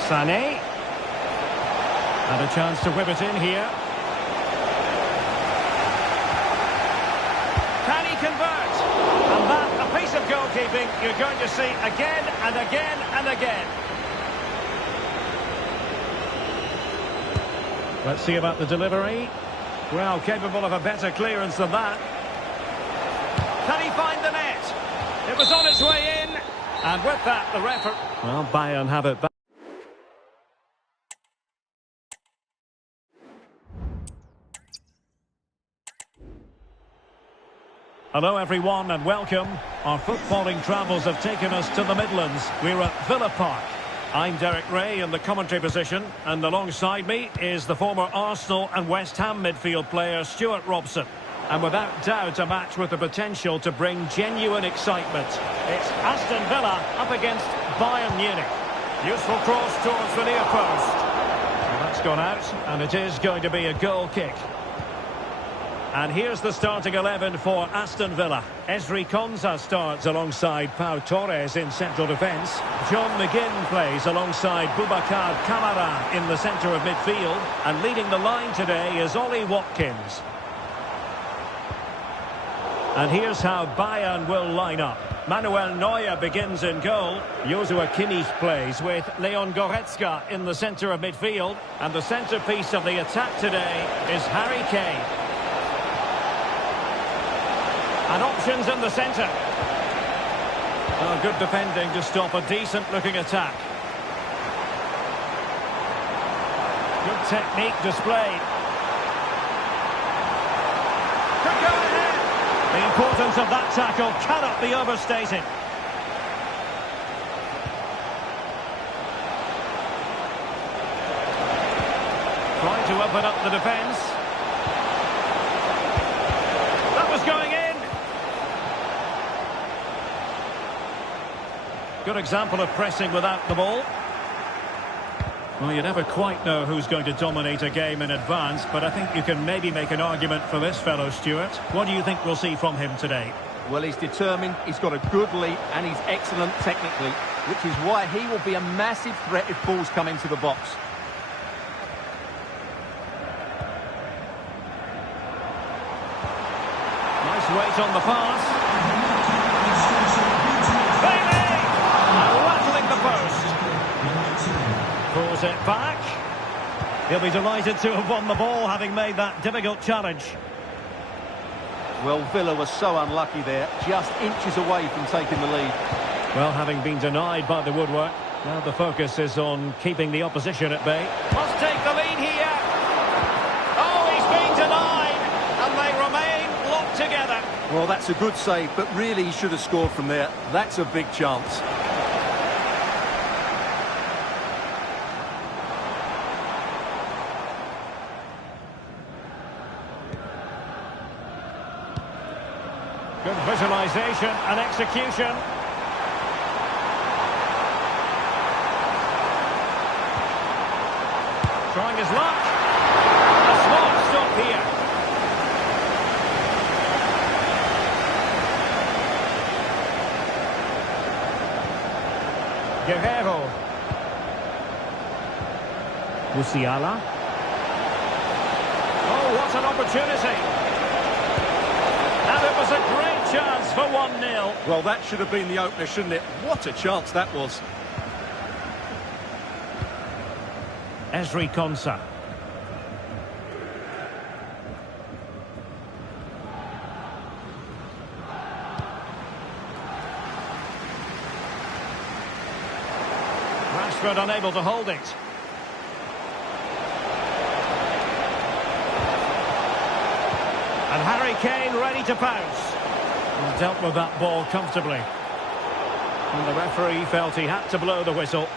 Sané. And a chance to whip it in here. Can he convert? And that, a piece of goalkeeping you're going to see again and again and again. Let's see about the delivery. Well, capable of a better clearance than that. Can he find the net? It was on its way in. And with that, the referee... Well, Bayern have it back. Hello everyone and welcome. Our footballing travels have taken us to the Midlands. We're at Villa Park. I'm Derek Ray in the commentary position, and alongside me is the former Arsenal and West Ham midfield player Stuart Robson. And without doubt a match with the potential to bring genuine excitement. It's Aston Villa up against Bayern Munich. Useful cross towards the near post. Well, that's gone out, and it is going to be a goal kick. And here's the starting 11 for Aston Villa. Ezri Konsa starts alongside Pau Torres in central defence. John McGinn plays alongside Boubacar Kamara in the centre of midfield. And leading the line today is Ollie Watkins. And here's how Bayern will line up. Manuel Neuer begins in goal. Joshua Kimmich plays with Leon Goretzka in the centre of midfield. And the centrepiece of the attack today is Harry Kane. And options in the centre. Oh, good defending to stop a decent-looking attack. Good technique displayed. Could go ahead. The importance of that tackle cannot be overstated. Trying to open up the defence. That was going in. Good example of pressing without the ball. Well, you never quite know who's going to dominate a game in advance, but I think you can maybe make an argument for this fellow, Stuart. What do you think we'll see from him today? Well, he's determined, he's got a good lead, and he's excellent technically, which is why he will be a massive threat if balls come into the box. Nice weight on the pass. Pulls it back. He'll be delighted to have won the ball, having made that difficult challenge. Well, Villa was so unlucky there, just inches away from taking the lead. Well, having been denied by the woodwork, now the focus is on keeping the opposition at bay. Must take the lead here. Oh, he's been denied, and they remain locked together. Well, that's a good save, but really he should have scored from there. That's a big chance. Good visualisation and execution. Trying his luck. A smart stop here. Guerrero. MUSIALA. Oh, what an opportunity. And it was a great chance for 1-0. Well, that should have been the opener, shouldn't it? What a chance that was. Ezri Konsa. Rashford unable to hold it. And Harry Kane ready to pounce. Well, dealt with that ball comfortably. And the referee felt he had to blow the whistle.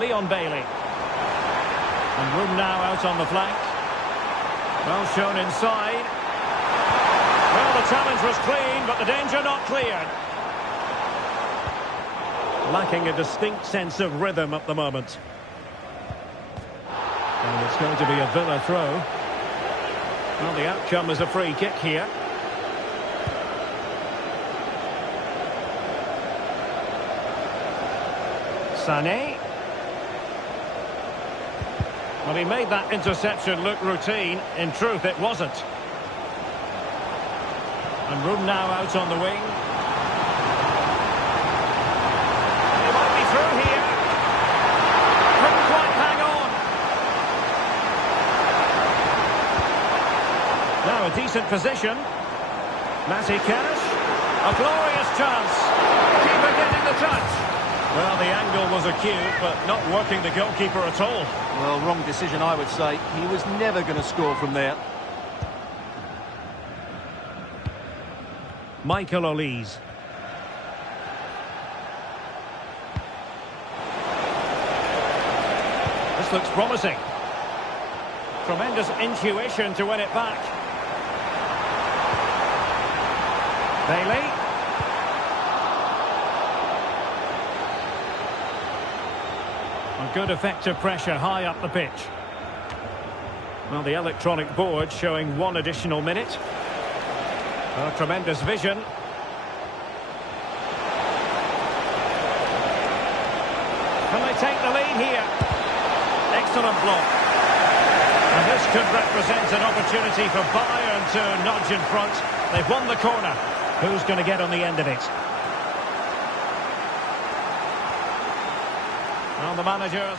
Leon Bailey. And room now out on the flank. Well shown inside. Well, the challenge was clean, but the danger not cleared. Lacking a distinct sense of rhythm at the moment. And it's going to be a Villa throw. Well, the outcome is a free kick here. Sané. Well, he made that interception look routine. In truth, it wasn't. And room now out on the wing. He might be through here. Couldn't quite hang on. Now a decent position. Matty Cash. A glorious chance. Keeper getting the touch. Well, the angle was acute, but not working the goalkeeper at all. Well, wrong decision, I would say. He was never going to score from there. Michael Olise. This looks promising. Tremendous intuition to win it back. Bailey. A good effective pressure high up the pitch. Well, the electronic board showing 1 additional minute. Oh, tremendous vision. Can they take the lead here? Excellent block. And this could represent an opportunity for Bayern to nudge in front. They've won the corner. Who's going to get on the end of it? Well, the manager...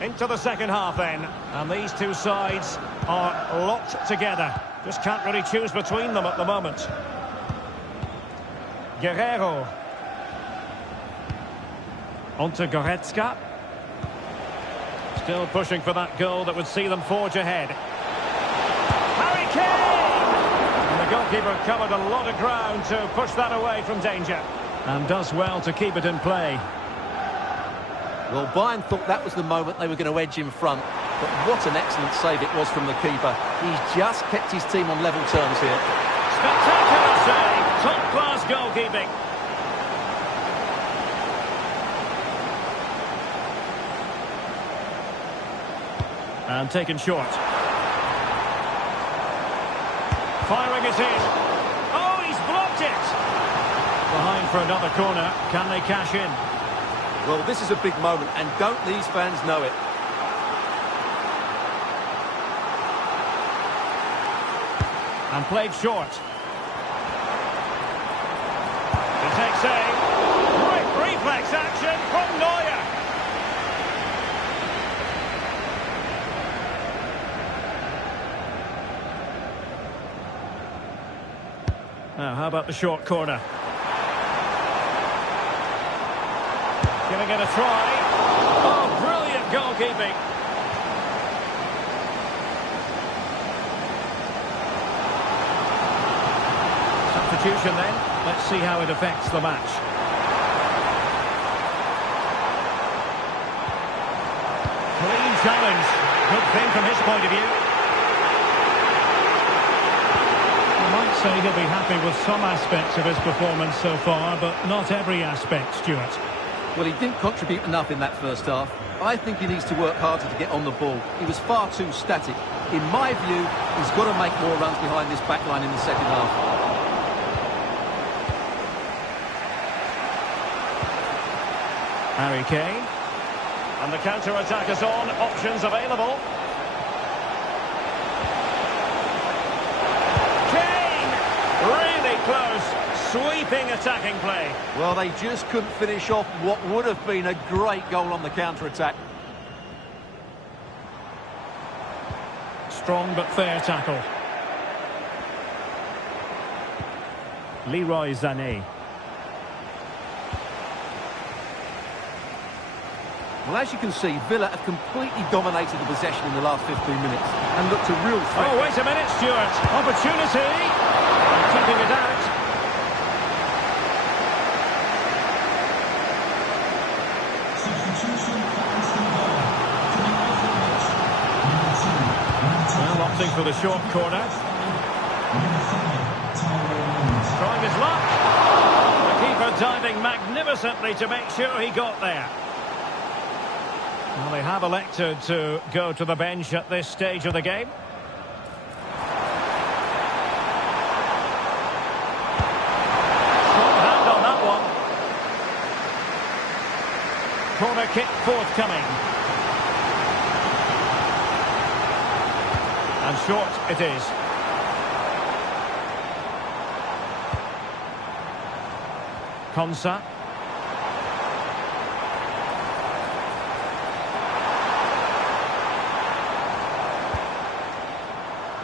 Into the second half then, and these two sides are locked together. Just can't really choose between them at the moment. Guerrero. Onto Goretzka. Still pushing for that goal that would see them forge ahead. Harry Kane! And the goalkeeper covered a lot of ground to push that away from danger. And does well to keep it in play. Well, Bayern thought that was the moment they were going to edge in front. But what an excellent save it was from the keeper. He's just kept his team on level terms here. Spectacular save. Top-class goalkeeping. And taken short. Firing it in. Oh, he's blocked it. Behind for another corner. Can they cash in? Well, this is a big moment, and don't these fans know it? And played short. He takes aim. Great reflex action from Neuer. Now, how about the short corner? Gonna get a try. Oh, brilliant goalkeeping. Substitution then. Let's see how it affects the match. Clean challenge. Good thing from his point of view. I might say he'll be happy with some aspects of his performance so far, but not every aspect, Stuart. Well, he didn't contribute enough in that first half. I think he needs to work harder to get on the ball. He was far too static. In my view, he's got to make more runs behind this back line in the second half. Harry Kane. And the counter-attack is on. Options available. Kane! Really close. Sweeping attacking play. Well, they just couldn't finish off what would have been a great goal on the counter-attack. Strong but fair tackle. Leroy Sané. Well, as you can see, Villa have completely dominated the possession in the last 15 minutes and looked a real threat. Oh, wait a minute, Stuart. Opportunity. Keeping it out. Substitution for Aston Villa. Coming off the pitch. Number 2. Well, opting for the short corner. Trying his luck. The keeper diving magnificently to make sure he got there. Well, they have elected to go to the bench at this stage of the game. Strong hand on that one. Corner kick forthcoming. And short it is. Konsa.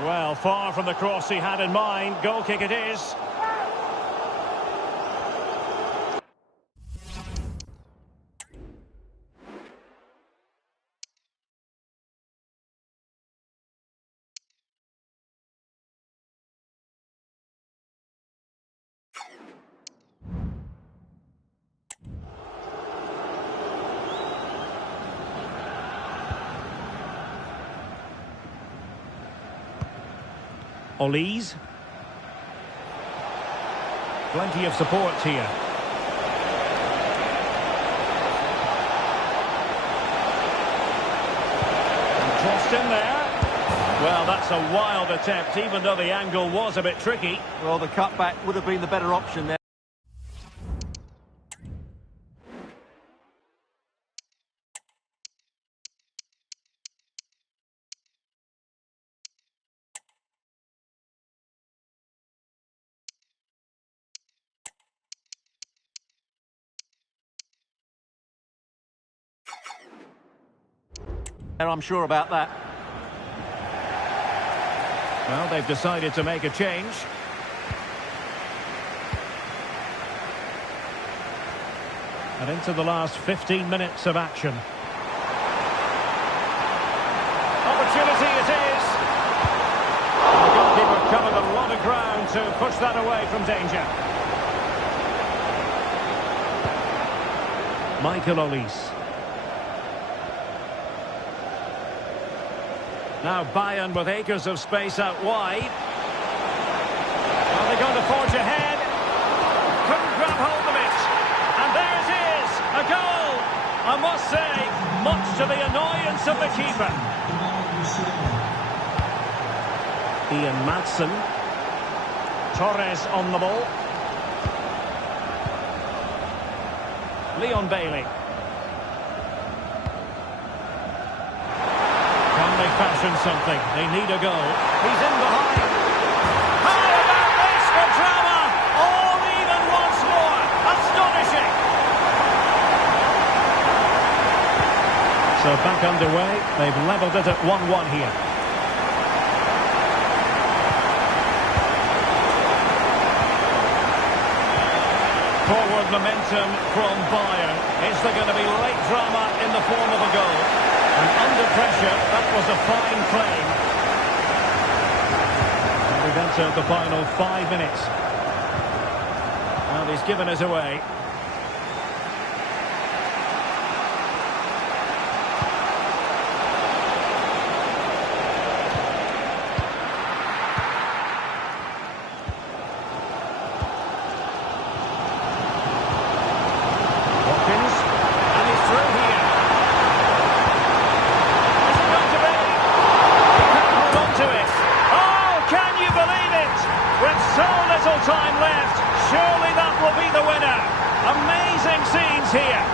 Well, far from the cross he had in mind. Goal kick it is. Olise. Plenty of support here. Crossed in there. Well, that's a wild attempt, even though the angle was a bit tricky. Well, the cutback would have been the better option there. I'm sure about that. Well, they've decided to make a change. And into the last 15 minutes of action. Opportunity it is. The goalkeeper covered a lot of ground to push that away from danger. Michael Olise. Now Bayern with acres of space out wide. Are they going to forge ahead? Couldn't grab hold of it. And there it is, a goal. I must say, much to the annoyance of the keeper. Ian Madsen. Torres on the ball. Leon Bailey. Fashion something. They need a goal. He's in behind. How about this for drama? All even once more. Astonishing. So back underway. They've levelled it at 1-1 here. Forward momentum from Bayern. Is there going to be late drama in the form of a goal? And under pressure, that was a fine claim. And we've entered the final 5 minutes. And he's given us away. Time left. Surely that will be the winner. Amazing scenes here.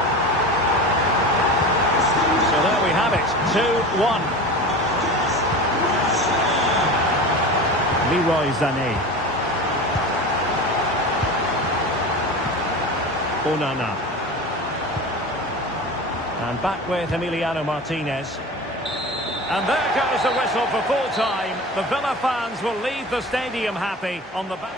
So there we have it. 2-1. Leroy Sané. Onana. And back with Emiliano Martinez. And there goes the whistle for full time. The Villa fans will leave the stadium happy on the back.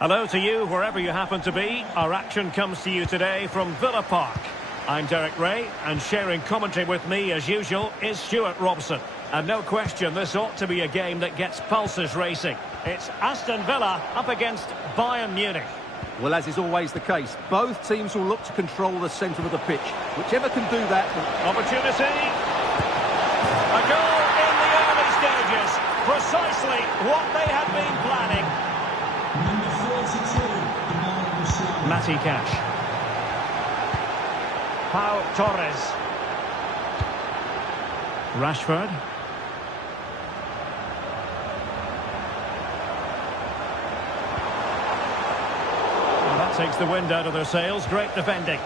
Hello to you, wherever you happen to be. Our action comes to you today from Villa Park. I'm Derek Ray, and sharing commentary with me, as usual, is Stuart Robson. And no question, this ought to be a game that gets pulses racing. It's Aston Villa up against Bayern Munich. Well, as is always the case, both teams will look to control the centre of the pitch. Whichever can do that. Opportunity. A goal in the early stages. Precisely what they had been planning. Number 42, the Matty Cash. Pau Torres. Rashford. And that takes the wind out of their sails. Great defending.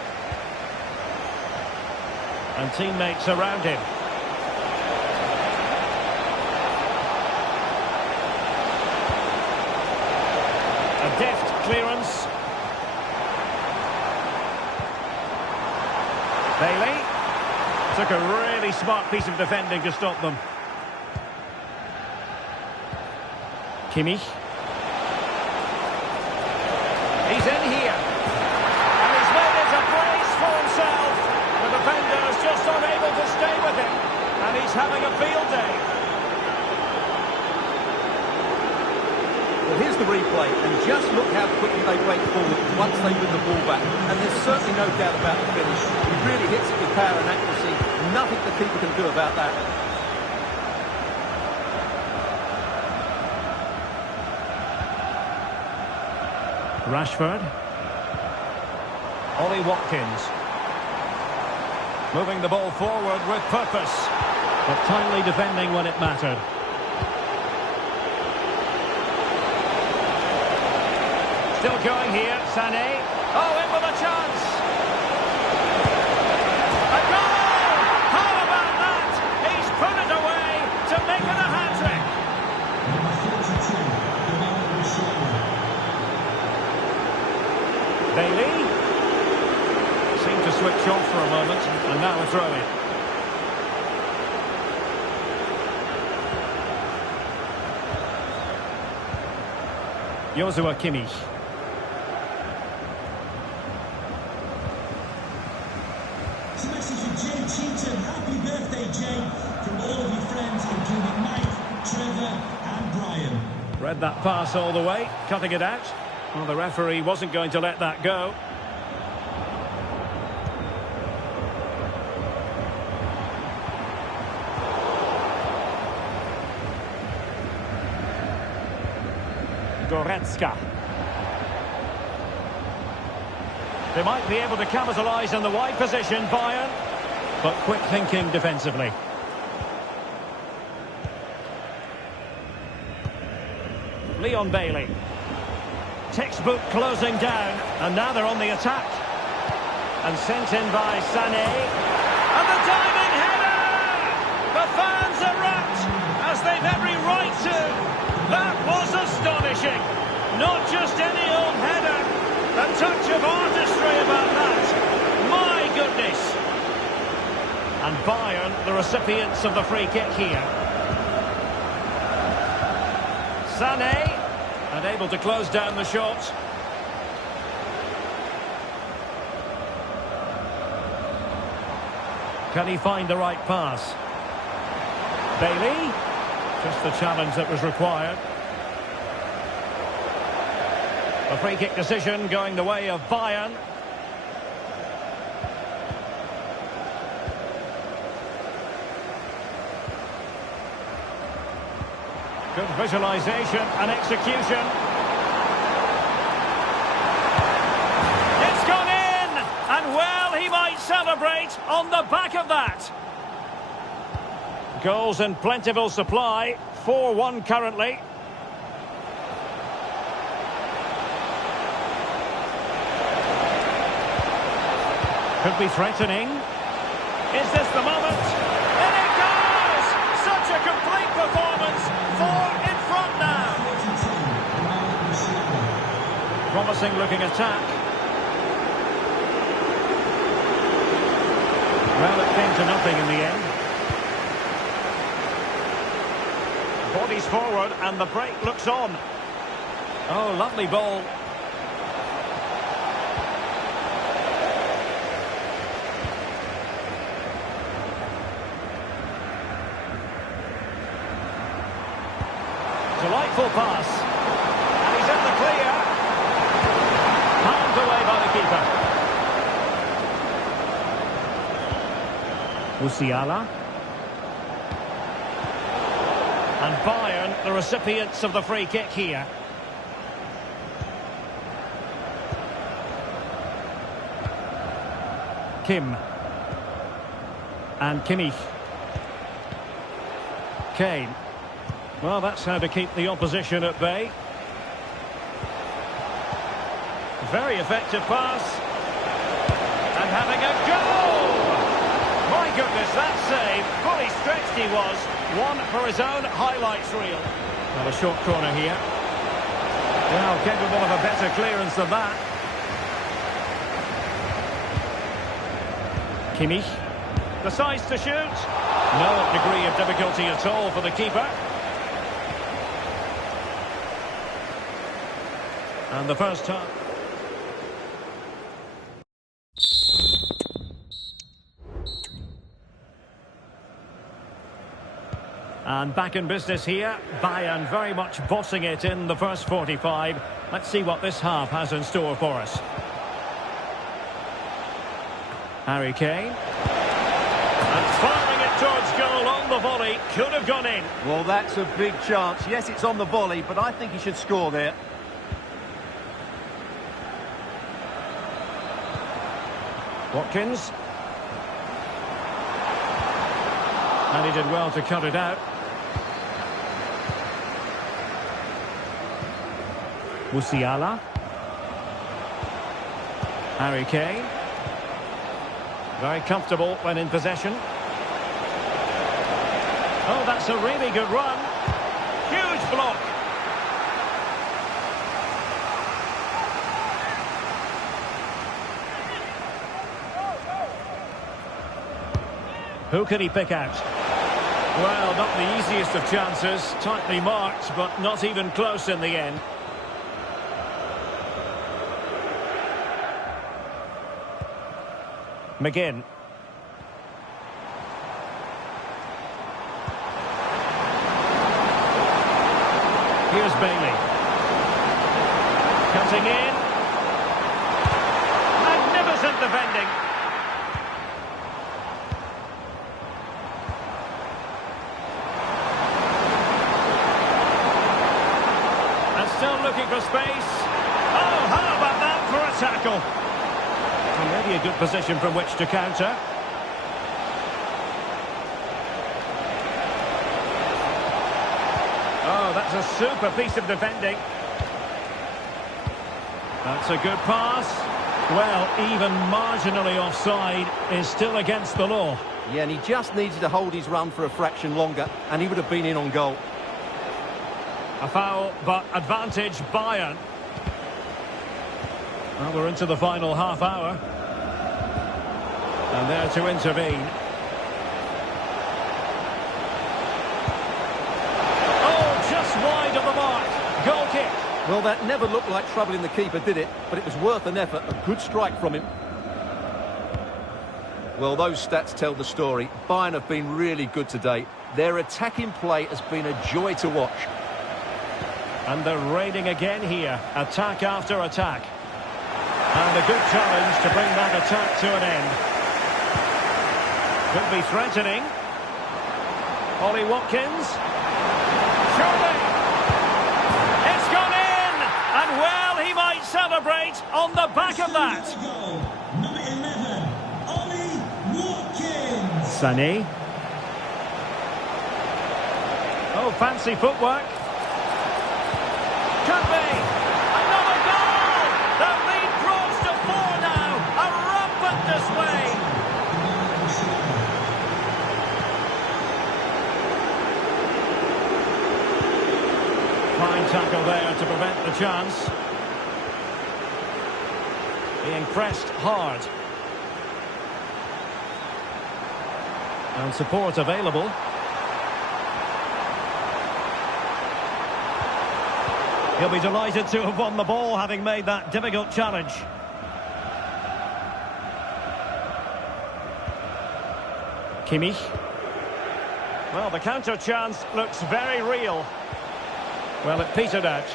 And teammates around him. A deft clearance. Bailey took a really smart piece of defending to stop them. Kimmich. He's in here. And he's made it a place for himself. The defender is just unable to stay with him. And he's having a field day. Well, here's the replay, and just look how quickly they break forward once they win the ball back. And there's certainly no doubt about the finish. He really hits it with power and accuracy. Nothing the keeper can do about that. Rashford. Ollie Watkins. Moving the ball forward with purpose. But timely defending when it mattered. Still going here, Sané. Oh, in with a chance. A goal! How about that? He's put it away to make it a hat-trick. Number 42, the MUSIALA. Bailey. Seemed to switch off for a moment, and now a throw-in. Joshua Kimmich. It's a message from Jay Cheatham. Happy birthday, Jay, from all of your friends, including Mike, Trevor and Brian. Read that pass all the way, cutting it out. Well, the referee wasn't going to let that go. Goretzka. They might be able to capitalise on the wide position, Bayern. But quick thinking defensively. Leon Bailey. Textbook closing down, and now they're on the attack. And sent in by Sané. And the diving header! The fans erupt, as they've every right to. That was astonishing. Not just any old header. A touch of artistry about the recipients of the free kick here. Sané, and able to close down the shot. Can he find the right pass? Bailey, just the challenge that was required. A free kick decision going the way of Bayern. Good visualisation and execution. It's gone in! And well, he might celebrate on the back of that. Goals in plentiful supply. 4-1 currently. Could be threatening. Is this the moment? In it goes! Such a complete performance. 4 in front now. Promising looking attack. Well, it came to nothing in the end. Bodies forward and the break looks on. Oh, lovely ball. Delightful pass. And he's in the clear. Palmed away by the keeper. MUSIALA. And Bayern, the recipients of the free kick here. Kim. And Kimmich. Kane. Well, that's how to keep the opposition at bay. Very effective pass. And having a goal! My goodness, that save. Fully stretched he was. One for his own highlights reel. Well, a short corner here. Well, capable of a better clearance than that. Kimmich. Decides to shoot. No degree of difficulty at all for the keeper. And the first time. And back in business here. Bayern very much bossing it in the first 45. Let's see what this half has in store for us. Harry Kane. And firing it towards goal on the volley. Could have gone in. Well, that's a big chance. Yes, it's on the volley, but I think he should score there. Watkins. And he did well to cut it out. MUSIALA. Harry Kane. Very comfortable when in possession. Oh, that's a really good run. Huge block. Who can he pick out? Well, not the easiest of chances. Tightly marked, but not even close in the end. McGinn. Here's Bailey. Cutting in. Magnificent defending. And still looking for space. Oh, how about that for a tackle? Maybe a good position from which to counter. Oh, that's a super piece of defending. That's a good pass. Well, even marginally offside is still against the law. Yeah, and he just needed to hold his run for a fraction longer, and he would have been in on goal. A foul, but advantage Bayern. Well, we're into the final half hour. And there to intervene. Well, that never looked like troubling the keeper, did it? But it was worth an effort, a good strike from him. Well, those stats tell the story. Bayern have been really good today. Their attacking play has been a joy to watch. And they're raining again here, attack after attack. And a good challenge to bring that attack to an end. Could be threatening. Ollie Watkins. Surely. It's gone in! And well, he might celebrate on the back of that. Number 11, Ollie Watkins. Sané. Oh, fancy footwork. Could be. Another goal! The lead grows to 4 now. A rampant display. Fine tackle there to prevent the chance. Being pressed hard. And support available. He'll be delighted to have won the ball, having made that difficult challenge. Kimmich. Well, the counter chance looks very real. Well, it petered out.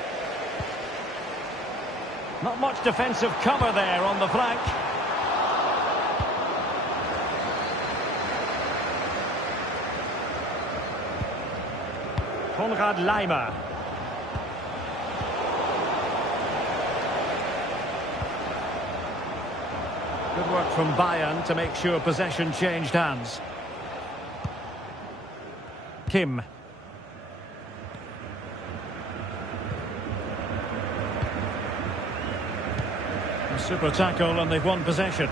Not much defensive cover there on the flank. Konrad Laimer. Good work from Bayern to make sure possession changed hands. Kim. A super tackle and they've won possession.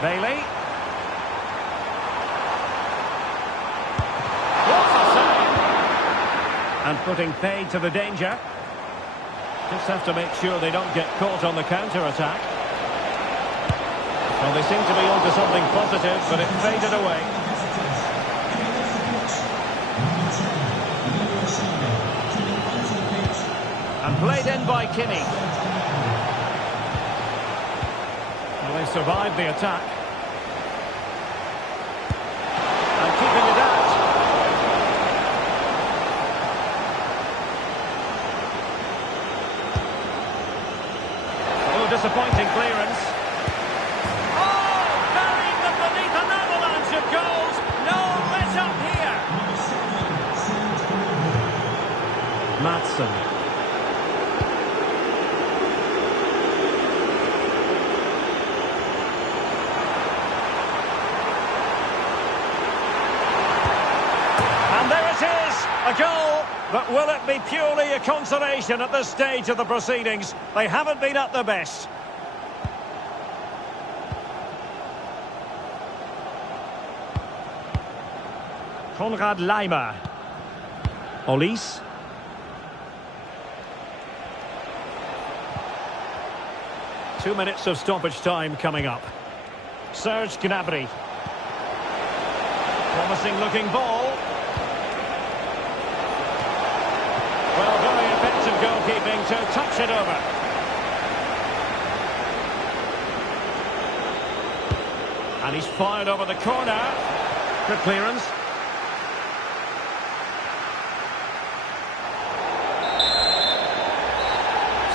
Bailey. What a save! And putting paid to the danger. Just have to make sure they don't get caught on the counter-attack. Well, they seem to be onto something positive, but it faded away. And played in by Kinney. Well, they survived the attack. And keeping it out. Oh, disappointing clearance. Madsen. And there it is, a goal, but will it be purely a consolation at this stage of the proceedings? They haven't been at their best. Konrad Laimer. Olise. Two minutes of stoppage time coming up. Serge Gnabry. Promising looking ball. Well, very effective goalkeeping to touch it over. And he's fired over the corner. Good clearance.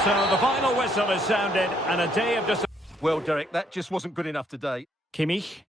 So the final whistle is sounded and a day of disappointment. Well, Derek, that just wasn't good enough today. Kimmich.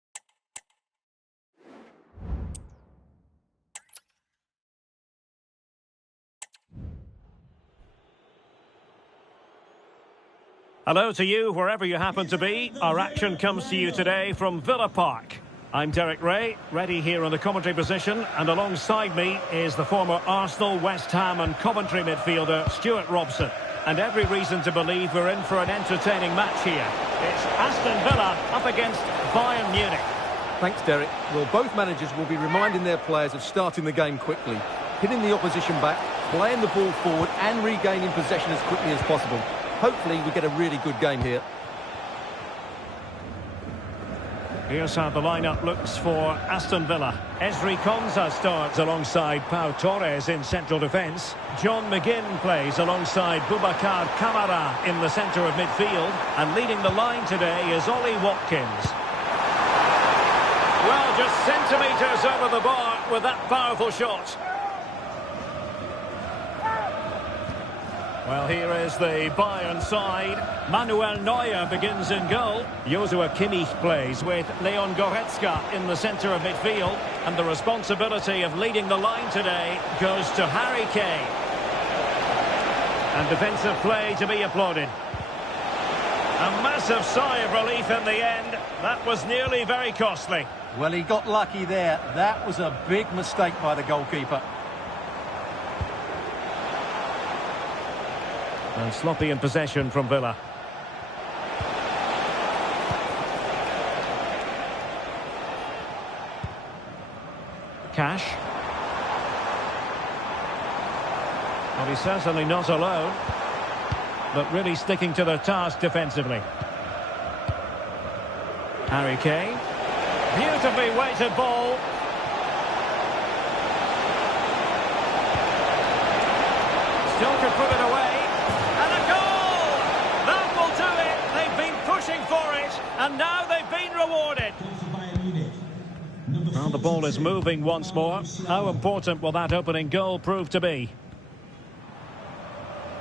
Hello to you, wherever you happen to be. Our action comes to you today from Villa Park. I'm Derek Ray, ready here on the commentary position, and alongside me is the former Arsenal, West Ham and Coventry midfielder, Stuart Robson. And every reason to believe we're in for an entertaining match here. It's Aston Villa up against Bayern Munich. Thanks, Derek. Well, both managers will be reminding their players of starting the game quickly, hitting the opposition back, playing the ball forward and regaining possession as quickly as possible. Hopefully we get a really good game here. Here's how the lineup looks for Aston Villa. Esri Konsa starts alongside Pau Torres in central defence. John McGinn plays alongside Boubacar Kamara in the centre of midfield. And leading the line today is Ollie Watkins. Well, just centimetres over the bar with that powerful shot. Well, here is the Bayern side. Manuel Neuer begins in goal. Joshua Kimmich plays with Leon Goretzka in the centre of midfield. And the responsibility of leading the line today goes to Harry Kane. And defensive play to be applauded. A massive sigh of relief in the end. That was nearly very costly. Well, he got lucky there. That was a big mistake by the goalkeeper. And sloppy in possession from Villa. Cash. Well, he's certainly not alone, but really sticking to their task defensively. Harry Kane. Beautifully weighted ball. Still can put it away. And a goal! That will do it. They've been pushing for it, and now they've been rewarded. Well, the ball is moving once more. How important will that opening goal prove to be?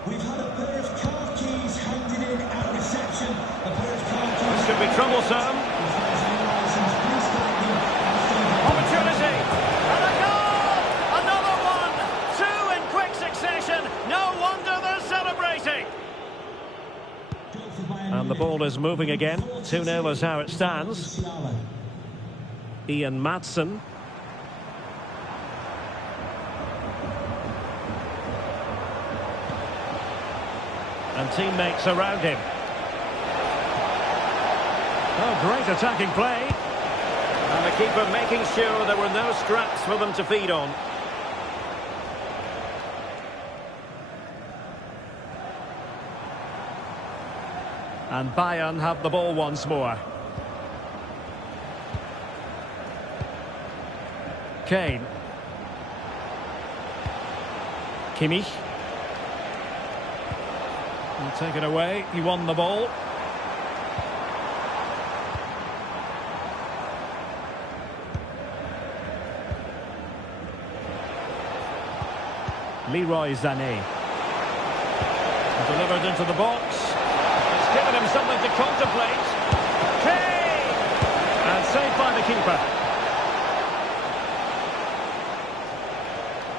We've had a pair of car keys handed in at reception. A pair of car keys. This could be troublesome. Opportunity. And a goal! Another one! Two in quick succession. No wonder they're celebrating. And the ball is moving again. 2-0 is how it stands. MUSIALA. Ian Maatsen. And teammates around him. Oh, great attacking play. And the keeper making sure there were no scraps for them to feed on. And Bayern have the ball once more. Kane. Kimmich. He'll take it away. He won the ball. Leroy Sané. Delivered into the box. It's given him something to contemplate. Kane! And saved by the keeper.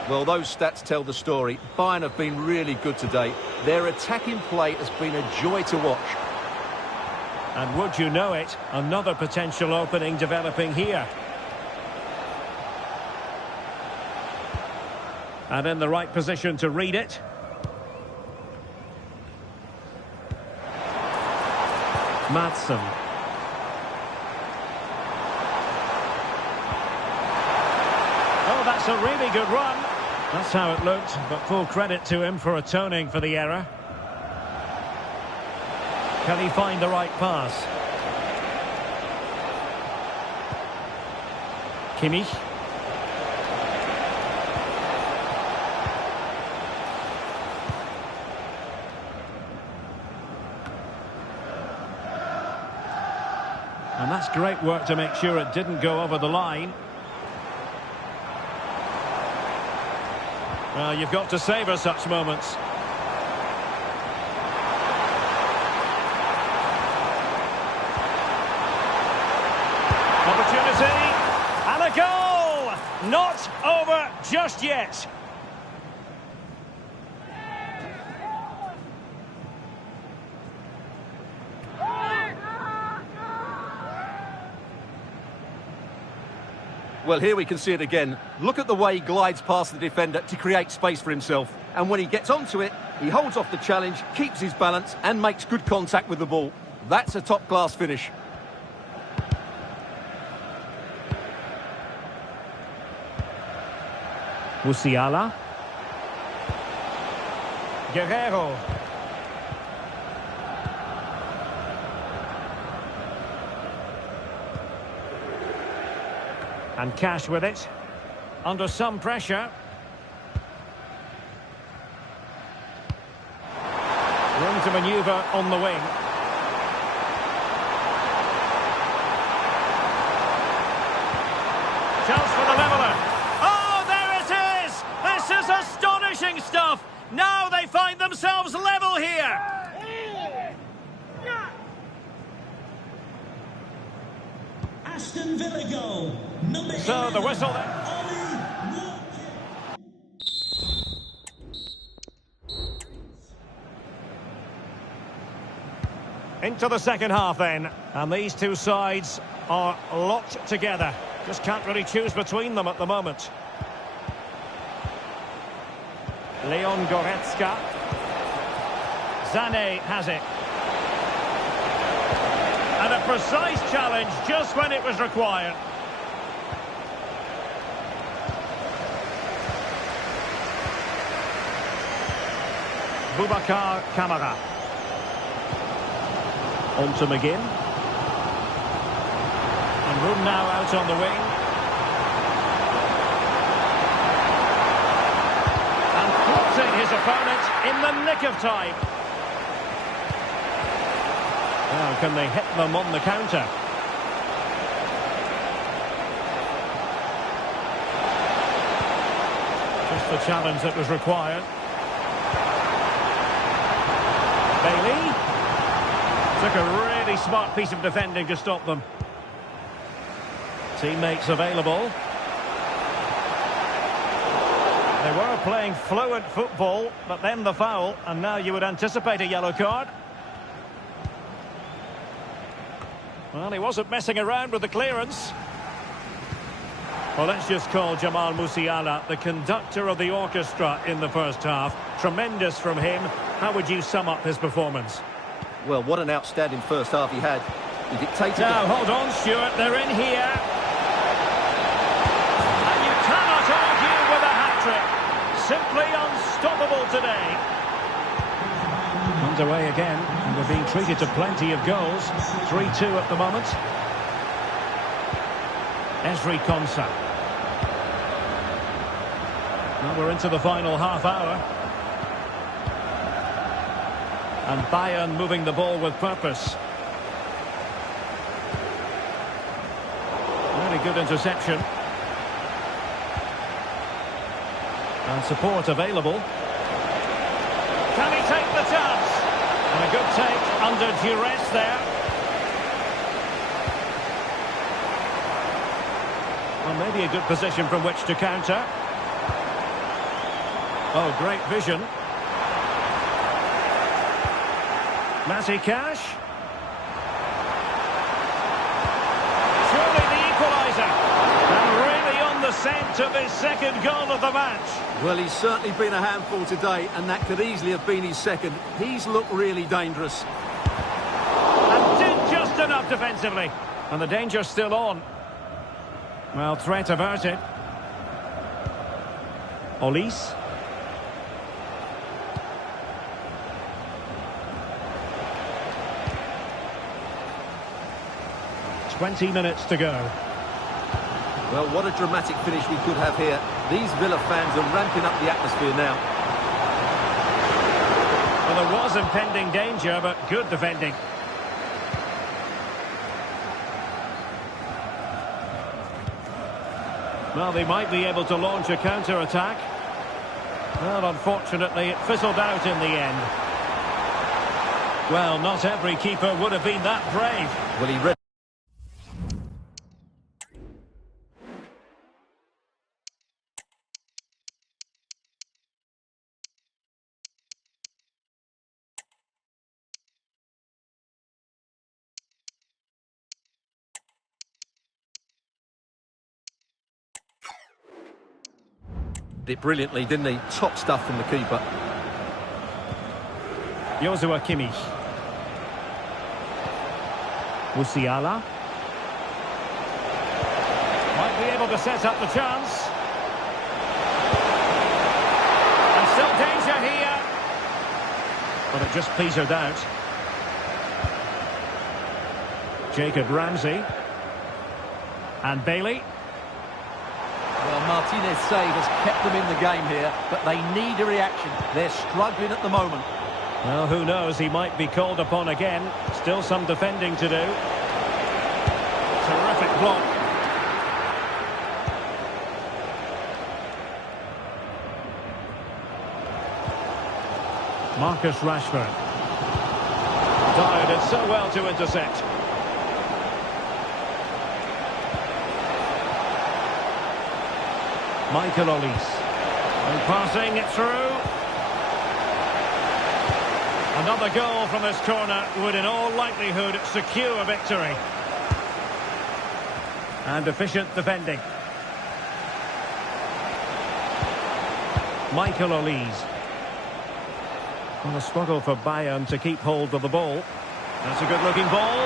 Well, those stats tell the story. Bayern have been really good today. Their attacking play has been a joy to watch. And would you know it, another potential opening developing here. And in the right position to read it. Maatsen. Oh, that's a really good run. That's how it looked, but full credit to him for atoning for the error. Can he find the right pass? Kimmich. And that's great work to make sure it didn't go over the line. Well, you've got to savour such moments. Opportunity. And a goal! Not over just yet. Well, here we can see it again. Look at the way he glides past the defender to create space for himself. And when he gets onto it, he holds off the challenge, keeps his balance and makes good contact with the ball. That's a top-class finish. Musiala. Guerrero. And Cash with it. Under some pressure. Room to manoeuvre on the wing. Chance for the leveller. Oh, there it is! This is astonishing stuff! Now they find themselves level here! Aston Villa goal. Number So 11, the whistle. Into the second half then. And these two sides are locked together. Just can't really choose between them at the moment. Leon Goretzka. Zane has it. And a precise challenge just when it was required. Boubacar Kamara. On to McGinn. And room now out on the wing. And thwarting his opponent in the nick of time. Now, can they hit them on the counter? Just the challenge that was required. Bailey. Took a really smart piece of defending to stop them. Teammates available. They were playing fluent football, but then the foul, and now you would anticipate a yellow card. Well, he wasn't messing around with the clearance. Well, let's just call Jamal Musiala the conductor of the orchestra in the first half. Tremendous from him. How would you sum up his performance? Well, what an outstanding first half he had. He dictated... Now, hold on, Stuart. They're in here. And you cannot argue with a hat-trick. Simply unstoppable today. Underway again, and they're being treated to plenty of goals. 3-2 at the moment. Ezri Konsa. Now we're into the final half hour. And Bayern moving the ball with purpose. Really good interception. And support available. Can he take the chance? And a good take under duress there. Well, maybe a good position from which to counter. Oh, great vision. Matty Cash. Surely the equaliser. And really on the scent of his second goal of the match. Well, he's certainly been a handful today, and that could easily have been his second. He's looked really dangerous. And did just enough defensively. And the danger's still on. Well, threat averted. Olise. 20 minutes to go. Well, what a dramatic finish we could have here. These Villa fans are ramping up the atmosphere now. Well, there was impending danger, but good defending. Well, they might be able to launch a counter-attack. Well, unfortunately, it fizzled out in the end. Well, not every keeper would have been that brave. Well, he read. It brilliantly, didn't he? Top stuff from the keeper. Joshua Kimmich. Musiala. Might be able to set up the chance. And still danger here. But it just petered out. Jacob Ramsey. And Bailey. Martinez's save has kept them in the game here, but they need a reaction. They're struggling at the moment. Well, who knows, he might be called upon again. Still some defending to do. Terrific block. Marcus Rashford. Dyer did so well to intercept. Michael Olise. And passing it through. Another goal from this corner would in all likelihood secure a victory. And efficient defending. Michael Olise. And a struggle for Bayern to keep hold of the ball. That's a good-looking ball.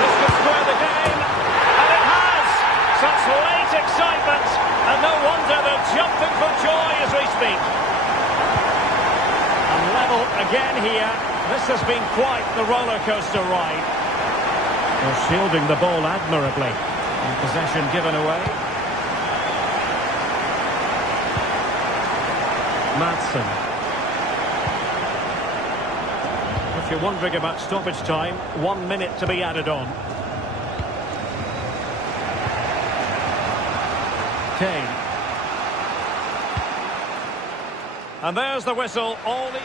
This could square the game, and it has! Such late excitement, and no wonder they're jumping for joy as we speak. And level again here. This has been quite the roller coaster ride. They're shielding the ball admirably. And possession given away. Madsen. If you're wondering about stoppage time, 1 minute to be added on. Kane. And there's the whistle. All the...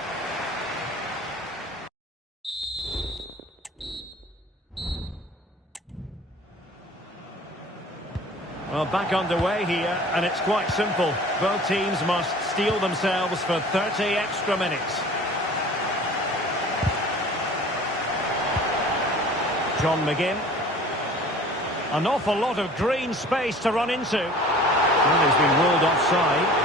Well, back underway here, and it's quite simple. Both teams must steel themselves for 30 extra minutes. John McGinn. An awful lot of green space to run into. Well, he's been ruled offside.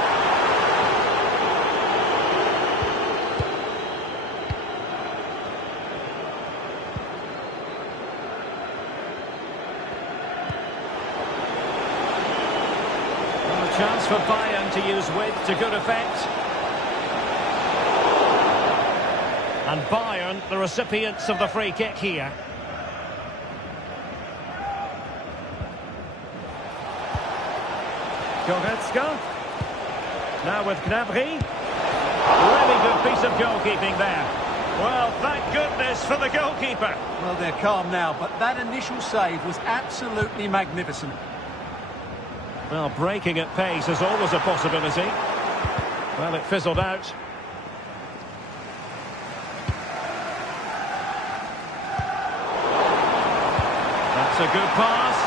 Chance for Bayern to use width to good effect. And Bayern, the recipients of the free kick here. Goretzka. Now with Gnabry. Really good piece of goalkeeping there. Well, thank goodness for the goalkeeper. Well, they're calm now, but that initial save was absolutely magnificent. Well, breaking at pace is always a possibility. Well, it fizzled out. That's a good pass.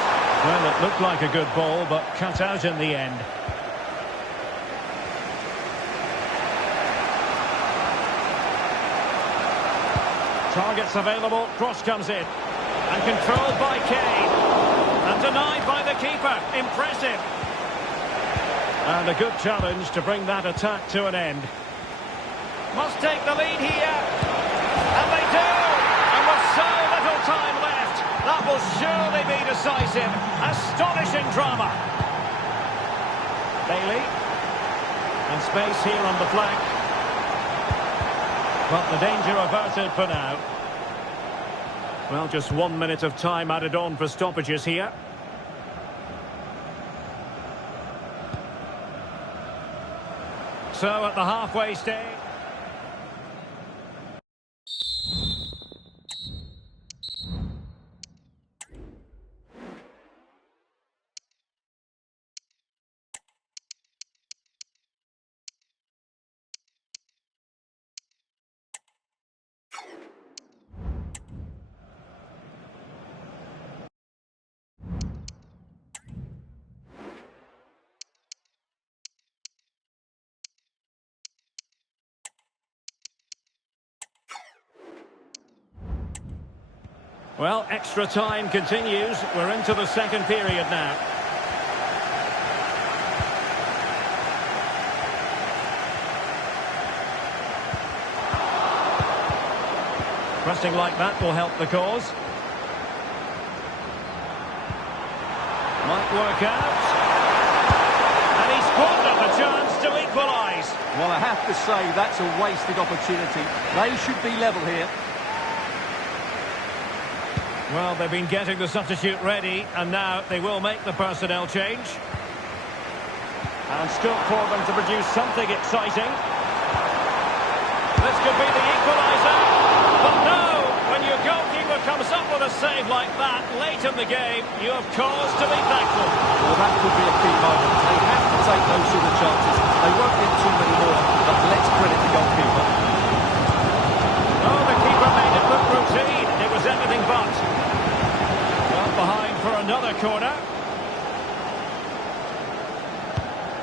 Well, it looked like a good ball, but cut out in the end. Targets available, cross comes in. And controlled by Kane. And denied by the keeper. Impressive. And a good challenge to bring that attack to an end. Must take the lead here. And they do. And with so little time left, that will surely be decisive. Astonishing drama. Bailey. And space here on the flank. But the danger averted for now. Well, just 1 minute of time added on for stoppages here. So at the halfway stage. Well, extra time continues. We're into the second period now. Pressing like that will help the cause. Might work out. And he squandered the chance to equalise. Well, I have to say that's a wasted opportunity. They should be level here. Well, they've been getting the substitute ready, and now they will make the personnel change. And still for them to produce something exciting. This could be the equaliser. But no, when your goalkeeper comes up with a save like that late in the game, you have cause to be thankful. Well, that could be a key moment. They have to take those sort of chances. They won't get too many more, but let's credit the goalkeeper. Oh, the keeper made it look routine. It was anything but. Well, behind for another corner.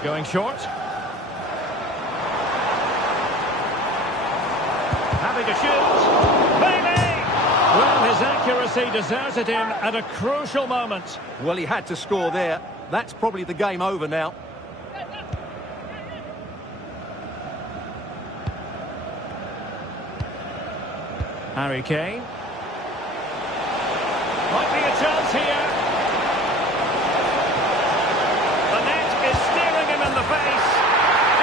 Going short. Having to shoot. Bailey! Well, his accuracy deserted him at a crucial moment. Well, he had to score there. That's probably the game over now. Harry Kane. Might be a chance here. The net is steering him in the face.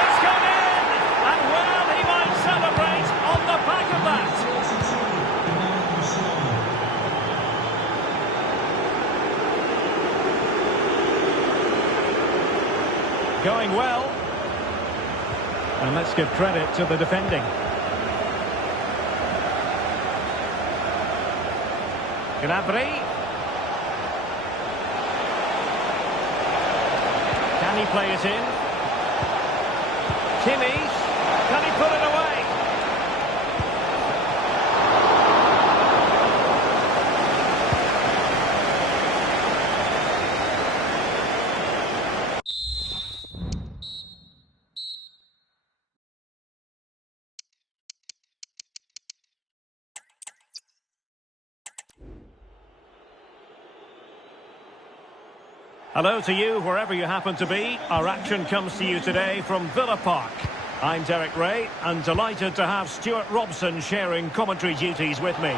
It's gone in! And well, he might celebrate on the back of that. Going well. And let's give credit to the defending. Gnabry. Can he play it in? Kimmich. Can he put it away? Hello to you, wherever you happen to be. Our action comes to you today from Villa Park. I'm Derek Ray, and delighted to have Stuart Robson sharing commentary duties with me.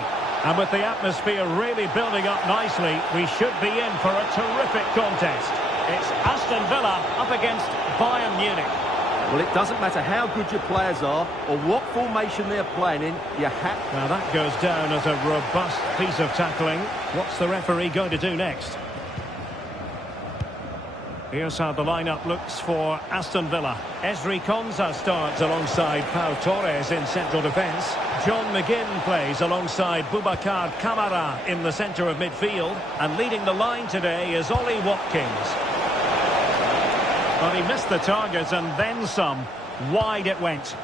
And with the atmosphere really building up nicely, we should be in for a terrific contest. It's Aston Villa up against Bayern Munich. Well, it doesn't matter how good your players are or what formation they're playing in, you have... Now that goes down as a robust piece of tackling. What's the referee going to do next? Here's how the lineup looks for Aston Villa. Ezri Konsa starts alongside Pau Torres in central defence. John McGinn plays alongside Boubacar Kamara in the centre of midfield. And leading the line today is Ollie Watkins. But he missed the target and then some. Wide it went.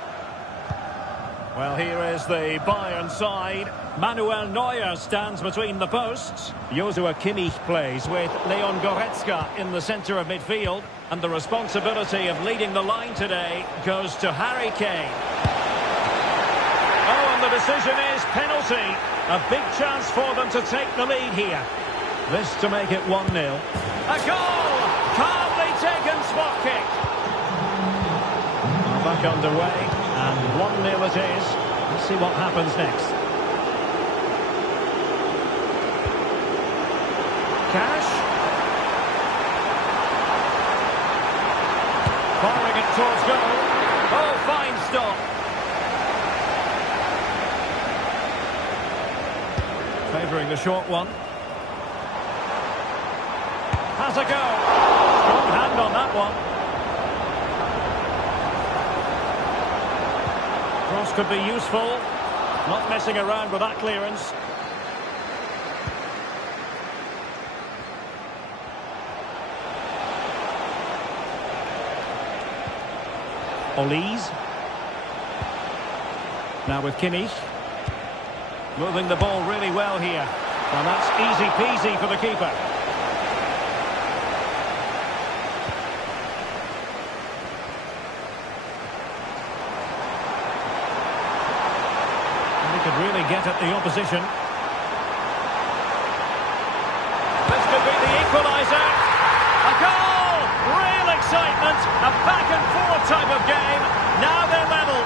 Well, here is the Bayern side. Manuel Neuer stands between the posts. Joshua Kimmich plays with Leon Goretzka in the centre of midfield. And the responsibility of leading the line today goes to Harry Kane. Oh, and the decision is penalty. A big chance for them to take the lead here. This to make it 1-0. A goal! Calmly taken spot kick. Back underway. And 1-0 it is. Let's see what happens next. Cash. Firing it towards goal. Oh, fine stop. Favouring the short one. Has a go. Strong hand on that one. Cross could be useful. Not messing around with that clearance. Olise. Now with Kimmich. Moving the ball really well here. And that's easy peasy for the keeper. Really get at the opposition. This could be the equaliser. A goal! Real excitement. A back and forth type of game. Now they're level.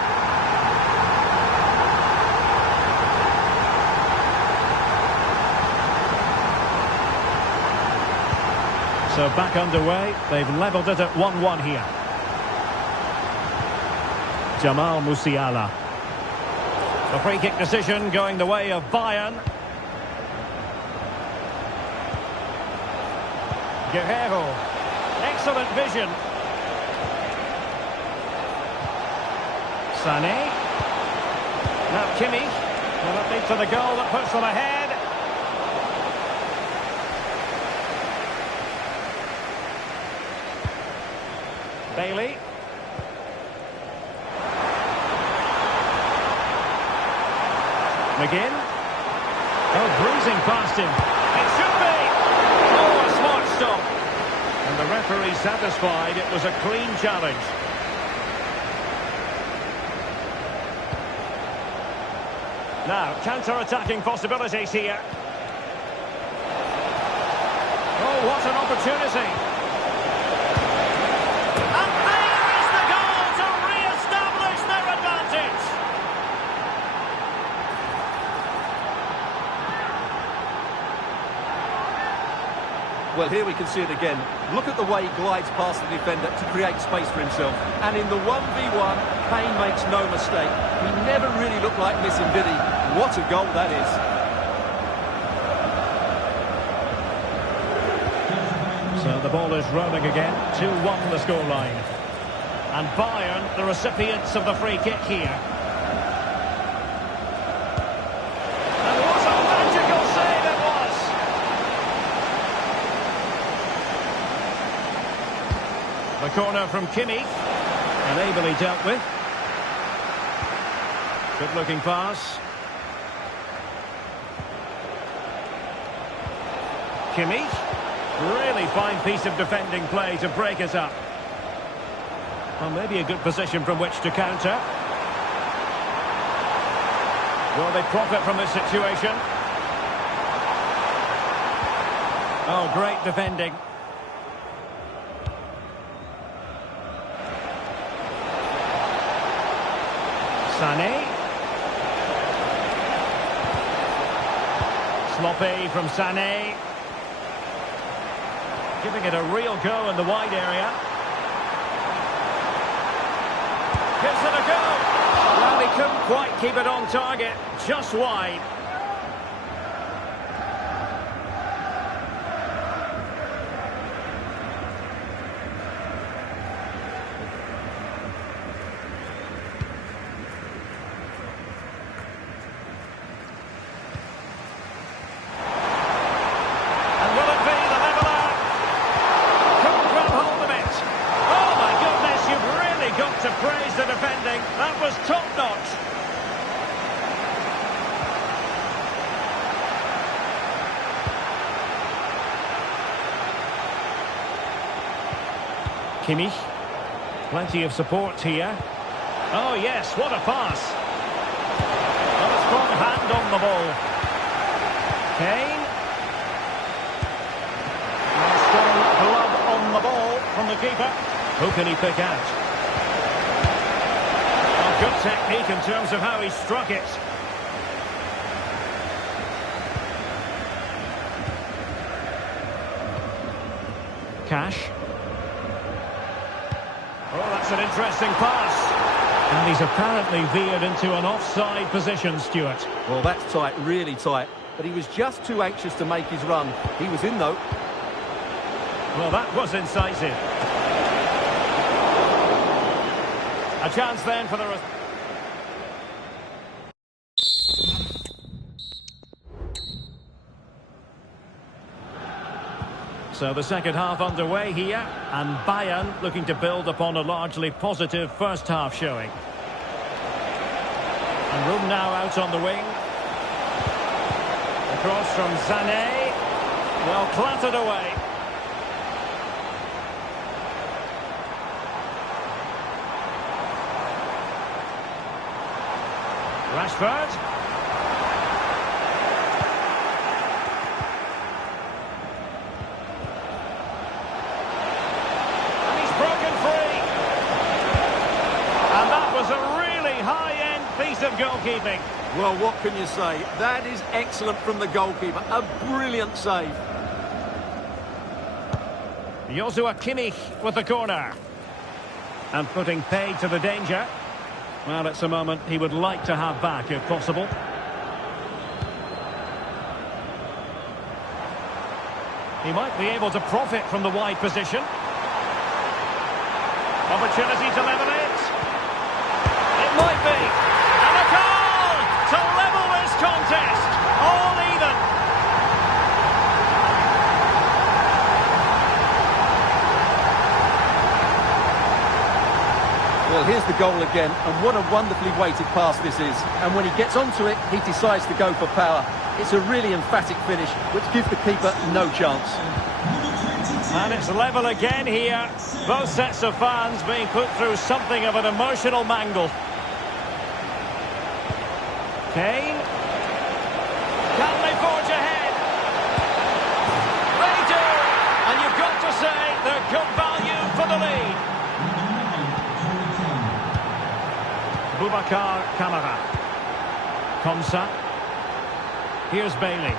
So back underway. They've levelled it at 1-1 here. Jamal Musiala. The free kick decision going the way of Bayern. Guerrero. Excellent vision. Sané. Now Kimmich. Will it lead to the goal that puts them ahead? Bailey. McGinn. Oh, breezing past him. It should be. Oh, a smart stop. And the referee satisfied it was a clean challenge. Now, counter-attacking possibilities here. Oh, what an opportunity. And there is the goal to re-establish their advantage. Well, here we can see it again. Look at the way he glides past the defender to create space for himself. And in the 1v1, Kane makes no mistake. He never really looked like missing, did he? What a goal that is. So the ball is rolling again. 2-1 the scoreline. And Bayern, the recipients of the free kick here. And what a magical save it was! The corner from Kimmich. And ably dealt with. Good looking pass. Kimmich. Really fine piece of defending play to break it up. Well, maybe a good position from which to counter. Will they profit from this situation? Oh, great defending. Sané. Sloppy from Sané. Giving it a real go in the wide area. Gives it a go. Well, he couldn't quite keep it on target. Just wide. To praise the defending, that was top-notch. Kimmich, plenty of support here. Oh yes, what a pass. Well, a strong hand on the ball. Kane. And a strong glove on the ball from the keeper. Who can he pick out? Good technique in terms of how he struck it. Cash. Oh, that's an interesting pass. And he's apparently veered into an offside position, Stuart. Well, that's tight, really tight. But he was just too anxious to make his run. He was in, though. Well, that was incisive. A chance then for the... So the second half underway here, and Bayern looking to build upon a largely positive first half showing. And room now out on the wing. Across from Sané. Well, clattered away. Rashford. And he's broken free. And that was a really high-end piece of goalkeeping. Well, what can you say? That is excellent from the goalkeeper. A brilliant save. Joshua Kimmich with the corner. And putting paid to the danger. Well, it's a moment he would like to have back, if possible. He might be able to profit from the wide position. Opportunity to level it. It might be. And a goal to level this contest. All even. Well, here's the goal again, and what a wonderfully weighted pass this is. And when he gets onto it, he decides to go for power. It's a really emphatic finish, which gives the keeper no chance. And it's level again here. Both sets of fans being put through something of an emotional mangle. Kane. Can they forge ahead? They do! And you've got to say they're good value for the lead. Boubacar Kamara. Konsa. Here's Bailey.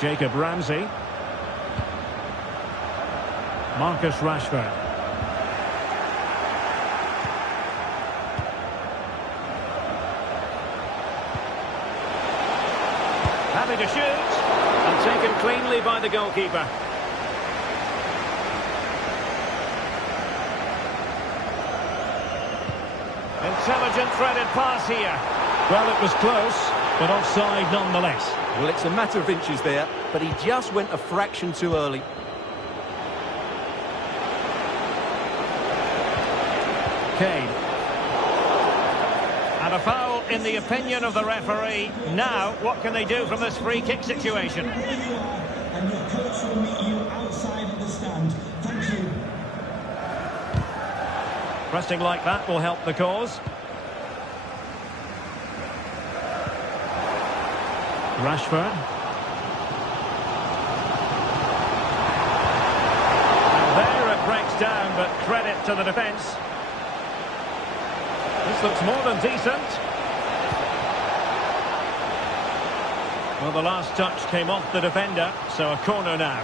Jacob Ramsey. Marcus Rashford. Happy to shoot. And taken cleanly by the goalkeeper. Intelligent threaded pass here. Well, it was close, but offside nonetheless. Well, it's a matter of inches there, but he just went a fraction too early. Kane. And a foul in the opinion of the referee. Now, what can they do from this free kick situation? And your coach will meet you outside of the stand. Thank you. Pressing like that will help the cause. Rashford. And there it breaks down, but credit to the defence. This looks more than decent. Well, the last touch came off the defender, so a corner now.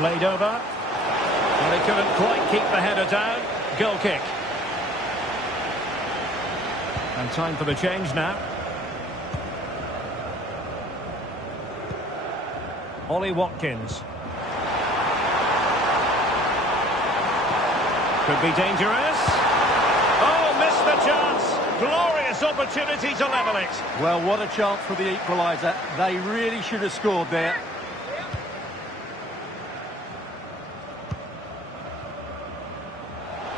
Played over. And they couldn't quite keep the header down. Goal kick. And time for the change now. Ollie Watkins. Could be dangerous. Oh, missed the chance. Glorious opportunity to level it. Well, what a chance for the equaliser. They really should have scored there.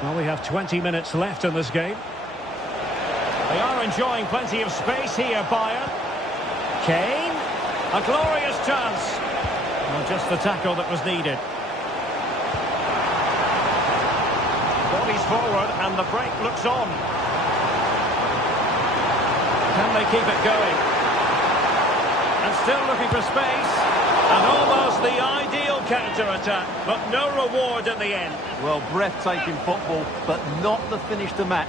Well, we have 20 minutes left in this game. They are enjoying plenty of space here, Bayern. Kane. A glorious chance. Well, just the tackle that was needed. Bodies forward and the break looks on. Can they keep it going? And still looking for space. And almost the ideal counter-attack, but no reward in the end. Well, breathtaking football, but not the finish to match.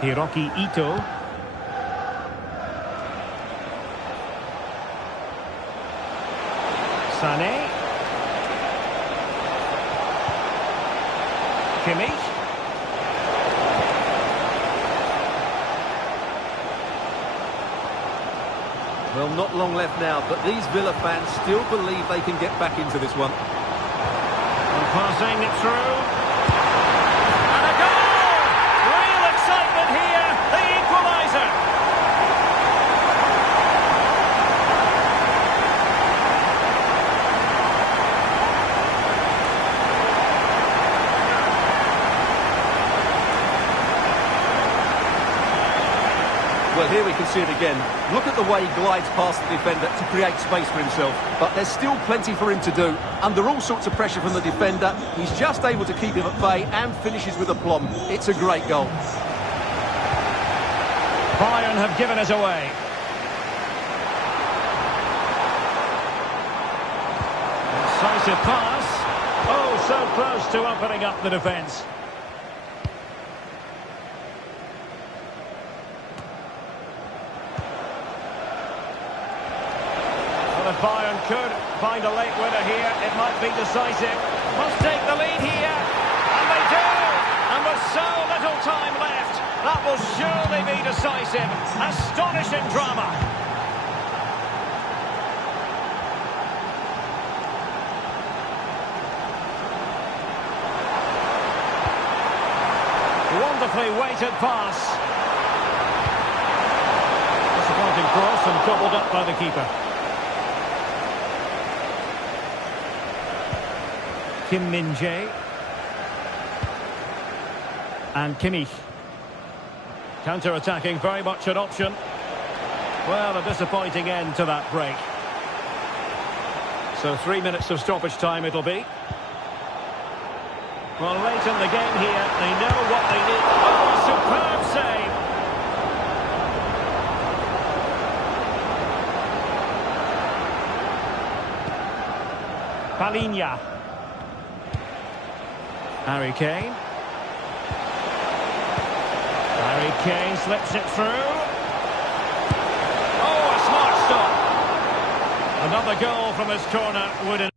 Hiroki Ito. Sané. Kimmich. Well, not long left now, but these Villa fans still believe they can get back into this one. And passing it through. And a goal! Real excitement here, the equaliser. Well, here we can see it again. Look at the way he glides past the defender to create space for himself. But there's still plenty for him to do. Under all sorts of pressure from the defender, he's just able to keep him at bay and finishes with aplomb. It's a great goal. Bayern have given us away. Decisive pass. Oh, so close to opening up the defence. Well, if Bayern could find a late winner here, it might be decisive. Must take the lead here. And they do! And with so little time left, that will surely be decisive. Astonishing drama. Wonderfully weighted pass. Disappointing cross and gobbled up by the keeper. Kim Min-jae. And Kimmich. Counter-attacking, very much an option. Well, a disappointing end to that break. So 3 minutes of stoppage time it'll be. Well, late in the game here, they know what they need. Oh, superb save! Palinha. Harry Kane. Harry Kane slips it through. Oh, a smart stop. Another goal from his corner would